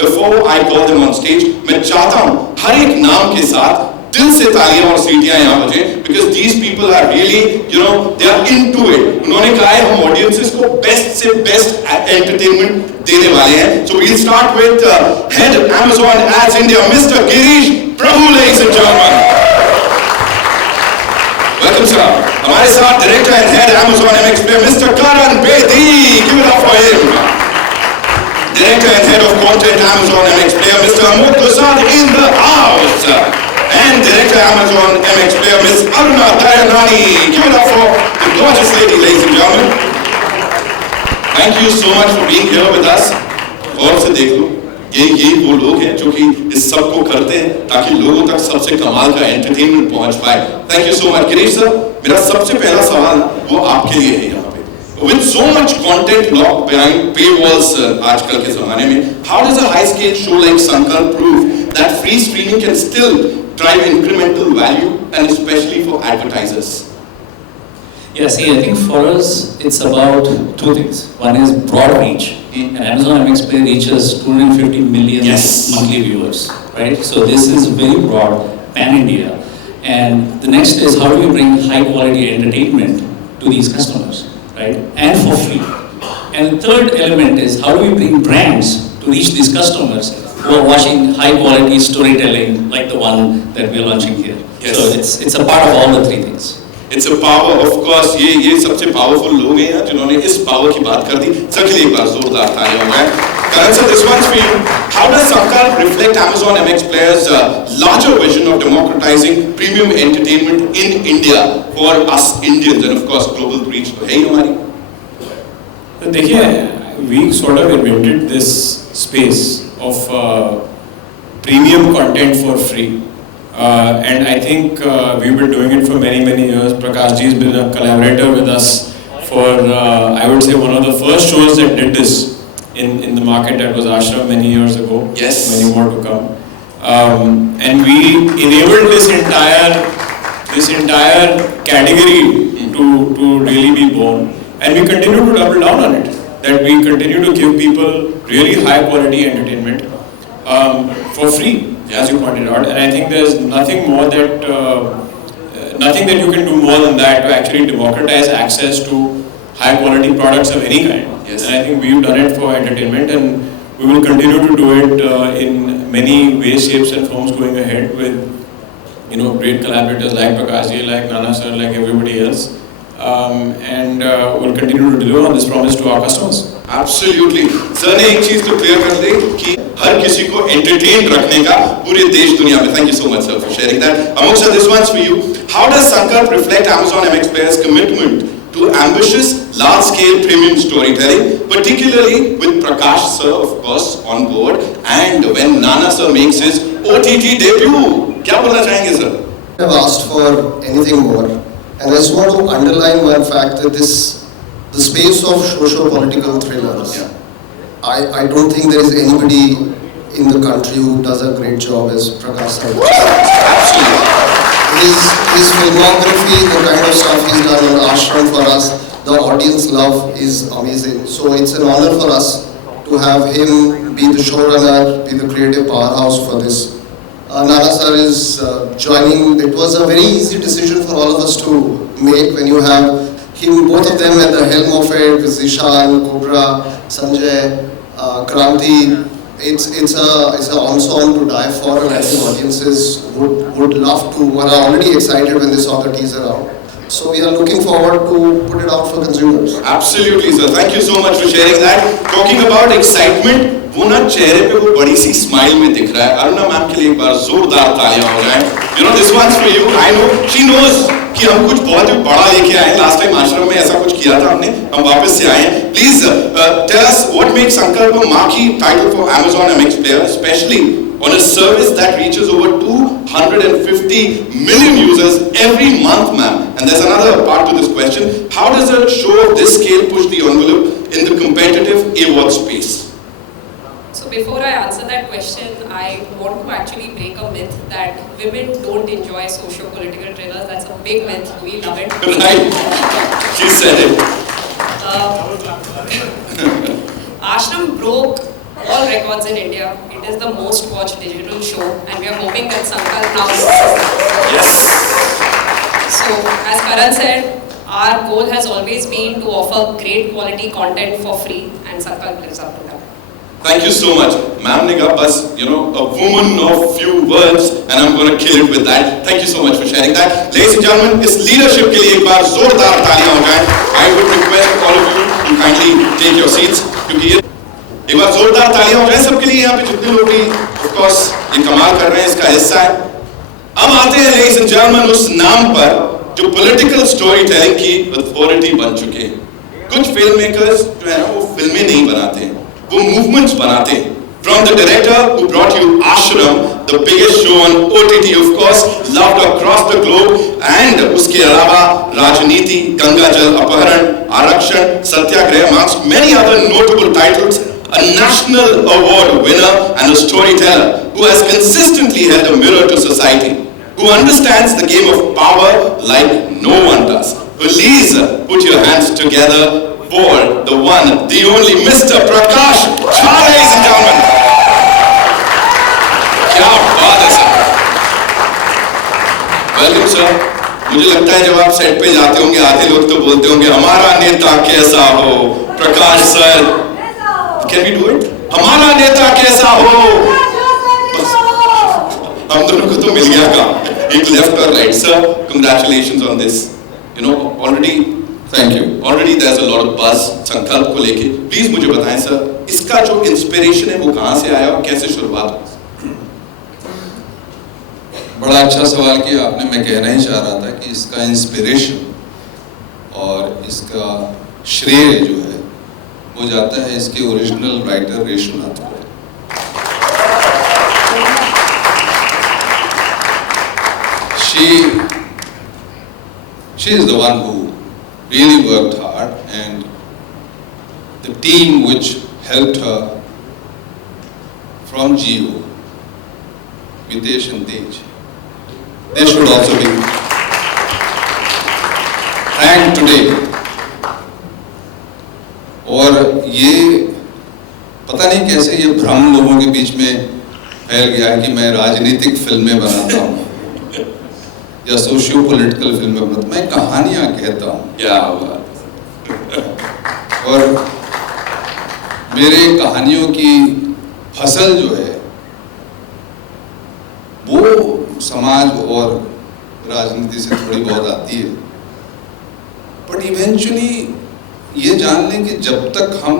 Before I call them on stage, मैं चाहता हूँ हर एक नाम के साथ दिल से तालियां और सीटियां यहाँ बजे, because these people are really, you know, they are into it. उन्होंने कहा है हम audiences को best से best entertainment देने वाले हैं. So we'll start with head Amazon Ads India, Mr. Girish Prabhu, ladies and gentlemen. Welcome sir. हमारे साथ director and head Amazon MX Player, Mr. Karan Bedi. Give it up for him. Director and head of content Amazon MX Player, Mr. Amod Prasad in the house. And Director Amazon MX Player, Ms. Aruna Dayanani. Give it up for the gorgeous lady, ladies and gentlemen. Thank you so much for being here with us. और से देख लो, यही वो लोग हैं जो कि इस सब को करते हैं ताकि लोगों तक सबसे कमाल का एंटरटेनमेंट पहुंच पाए। Thank you so much, Girish sir. मेरा सबसे पहला सवाल वो आपके लिए है यहाँ पे। With so much content locked behind paywalls आजकल के ज़माने में, how does a high-scale show like Sankalp prove that free streaming can still drive incremental value, and especially for advertisers? Yeah, see, I think for us, it's about 2 things. One is broad reach, and Amazon MX Player reaches 250 million monthly viewers, right? So this is very broad, pan-India. And the next is how do we bring high-quality entertainment to these customers, right? And for free. And the third element is how do we bring brands to reach these customers who are watching high-quality storytelling like the one that we are launching here. Yes. So it's a part of all the 3 things. It's a power, of course. ये सबसे powerful लोग हैं जिन्होंने इस power की बात कर दी। सबके लिए एक बार जोरदार तालियां हो जाए। Karan sir, this one's for you. How does Sankalp reflect Amazon MX Player's larger vision of democratizing premium entertainment in India for us Indians and of course global reach तो है ही हमारी। देखिए, we sort of invented this space of premium content for free. And I think we've been doing it for many years. Prakash ji has been a collaborator with us for, I would say, one of the first shows that did this in the market. That was Ashram many years ago. Yes. Many more to come. And we enabled this entire category to really be born. And we continue to double down on it. That we continue to give people really high quality entertainment for free, as you pointed out. And I think there's nothing more that nothing that you can do more than that to actually democratize access to high quality products of any kind. Yes. And I think we've done it for entertainment, and we will continue to do it in many ways, shapes and forms going ahead with, great collaborators like Prakash ji, like Nana sir, like everybody else. And we'll continue to deliver on this promise to our customers. Absolutely. Sir ने एक चीज तो clear कर दी कि हर किसी को entertain रखने का पूरे देश दुनिया में. Thank you so much, sir, for sharing that. Amok sir, this one's for you. How does Sankalp reflect Amazon MX Player's commitment to ambitious, large-scale premium storytelling, particularly with Prakash sir, of course, on board, and when Nana sir makes his OTT debut? क्या बोलना चाहेंगे sir? I have asked for anything more, and I just want to underline one fact that the space of socio-political thrillers. Yeah. I don't think there is anybody in the country who does a great job as Prakash sir. His filmography, the kind of stuff he's done on Ashram for us, the audience love is amazing. So it's an honor for us to have him be the showrunner, be the creative powerhouse for this. Nana sir is joining. It was a very easy decision for all of us to make when you have him, both of them at the helm of it, with Zishan, Cobra, Sanjay, Kranti. It's an ensemble to die for, and I think audiences would love to, are already excited when they saw the teaser out. So we are looking forward to put it out for consumers. Absolutely, sir. Thank you so much for sharing that. Talking about excitement, वो ना चेहरे पे वो बड़ी सी smile में दिख रहा है. अरुणा मैम के लिए एक बार जोरदार तालियां हो जाएं. This one's for you. I know she knows कि हम कुछ बहुत ही बड़ा लेके आए. Last time आश्रम में ऐसा कुछ किया था हमने. हम वापस से आए हैं. Please tell us what makes Sankalp a marquee title for Amazon MX Player, especially on a service that reaches over 250 million users every month, ma'am. And there's another part to this question. How does a show of this scale push the envelope in the competitive AVOD space? So before I answer that question, I want to actually break a myth that women don't enjoy socio-political thrillers. That's a big myth. We love it. Right. She said it. Ashram broke all records in India. It is the most watched digital show, and we are hoping that Sankalp now. Yes. So, as Karan said, our goal has always been to offer great quality content for free, and Sankalp lives up to that. Thank you so much. Ma'am ne kaha bas, a woman of few words, and I'm going to kill it with that. Thank you so much for sharing that. Ladies and gentlemen, इस leadership के लिए एक बार जोरदार तालियां हो जाएं. I would request all of you to kindly take your seats, क्योंकि ये एक बार जोरदार तालियां हो जाएं सबके लिए. यहाँ पे जितने लोग भी, of course, ये कमाल कर रहे हैं, इसका हिस्सा है. अब आते हैं, ladies and gentlemen, उस नाम पर जो political storytelling की authority बन चुके हैं. कुछ filmmakers जो है ना वो फिल्में नहीं बनाते हैं, वो movements बनाते हैं. From the director who brought you Ashram, the biggest show on OTT, of course, loved across the globe, and उसके अलावा राजनीति, गंगा जल अपहरण, आरक्षण, सत्याग्रह, amongst many other notable titles, a national award winner and a storyteller who has consistently held a mirror to society, who understands the game of power like no one does. Please put your hands together for the one, the only Mr. Prakash Jha, ladies and gentlemen. क्या बात है sir. Welcome sir. मुझे लगता है जब आप set पे जाते होंगे आधे लोग तो बोलते होंगे हमारा नेता कैसा हो प्रकाश sir. Can we do it? हमारा नेता कैसा हो. हम दोनों को तो मिल गया काम. एक left और right. Sir, congratulations on this. Already. Thank you. Already there's a lot of buzz संकल्प को लेके. Please मुझे बताएं सर, इसका जो इंस्पिरेशन है वो कहाँ से आया और कैसे शुरुआत हुई? बड़ा अच्छा सवाल किया आपने. मैं कहना ही चाह रहा था कि इसका इंस्पिरेशन और इसका श्रेय जो है वो जाता है इसके ओरिजिनल राइटर रेशुनाथ को। She is the one who really worked hard, and the team which helped her from Geo, Mitesh and Tej, they should also be thanked today. और ये पता नहीं कैसे ये भ्रम लोगों के बीच में फैल गया है कि मैं राजनीतिक फिल्में बनाता हूँ या सोशियो पॉलिटिकल फिल्में बनाता हूँ, मैं कहानियाँ कहता हूँ। क्या बात। और मेरे कहानियों की फसल जो है वो समाज और राजनीति से थोड़ी बहुत आती है, बट इवेंचुअली ये जान लें कि जब तक हम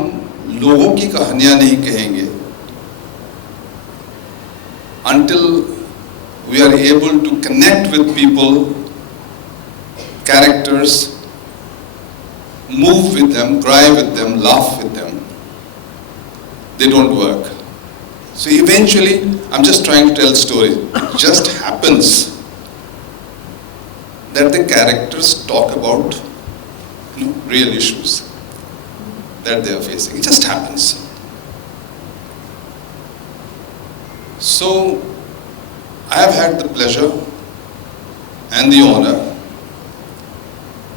लोगों की कहानियां नहीं कहेंगे, until we are able to connect with people, characters, move with them, cry with them, laugh with them, they don't work. So eventually, I'm just trying to tell stories. It just happens that the characters talk about real issues that they are facing. It just happens. So, I have had the pleasure and the honor,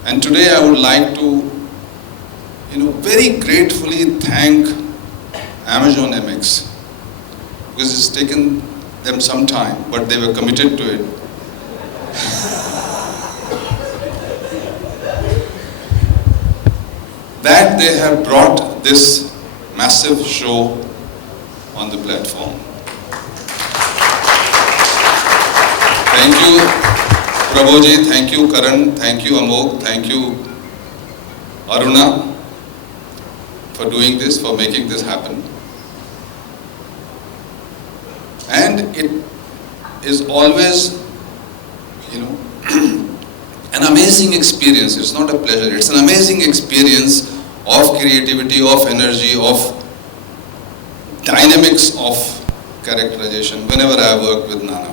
and today I would like to, very gratefully thank Amazon MX, because it's taken them some time, but they were committed to it. That they have brought this massive show on the platform. Thank you, Prabhuji, thank you, Karan, thank you, Amok, thank you, Aruna, for doing this, for making this happen. And it is always, an amazing experience. It's not a pleasure, it's an amazing experience of creativity, of energy, of dynamics of characterization whenever I work with Nana.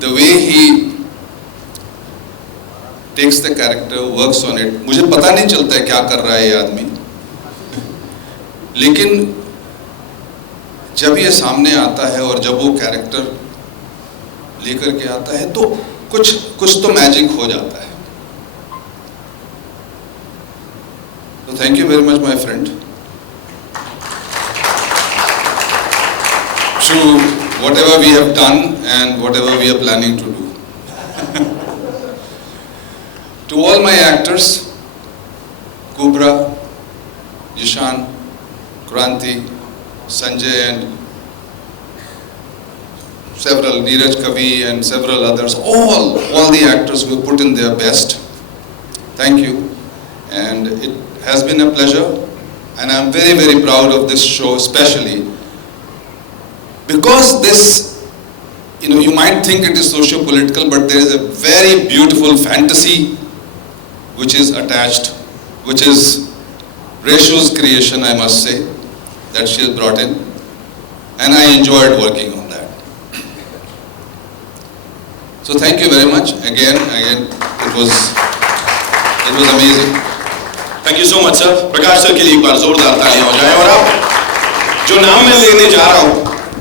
The way he takes the character, works on it, मुझे पता नहीं चलता है क्या कर रहा है ये आदमी, लेकिन जब ये सामने आता है और जब वो कैरेक्टर लेकर के आता है तो कुछ तो मैजिक हो जाता है. So thank you very much, my friend. To whatever we have done and whatever we are planning to do. To all my actors, Kubra, Jishan, Kranti, Sanjay and several, Neeraj Kavi and several others, all the actors who put in their best. Thank you. And it has been a pleasure, and I'm very, very proud of this show, especially because this, you might think it is socio-political, but there is a very beautiful fantasy which is attached, which is Reshu's creation, I must say, that she has brought in, and I enjoyed working on that. So thank you very much. Again, it was amazing. Thank you so much, sir. Prakash sir के लिए एक बार जोरदार तालियां हो जाए. और अब जो नाम मैं लेने जा रहा हूँ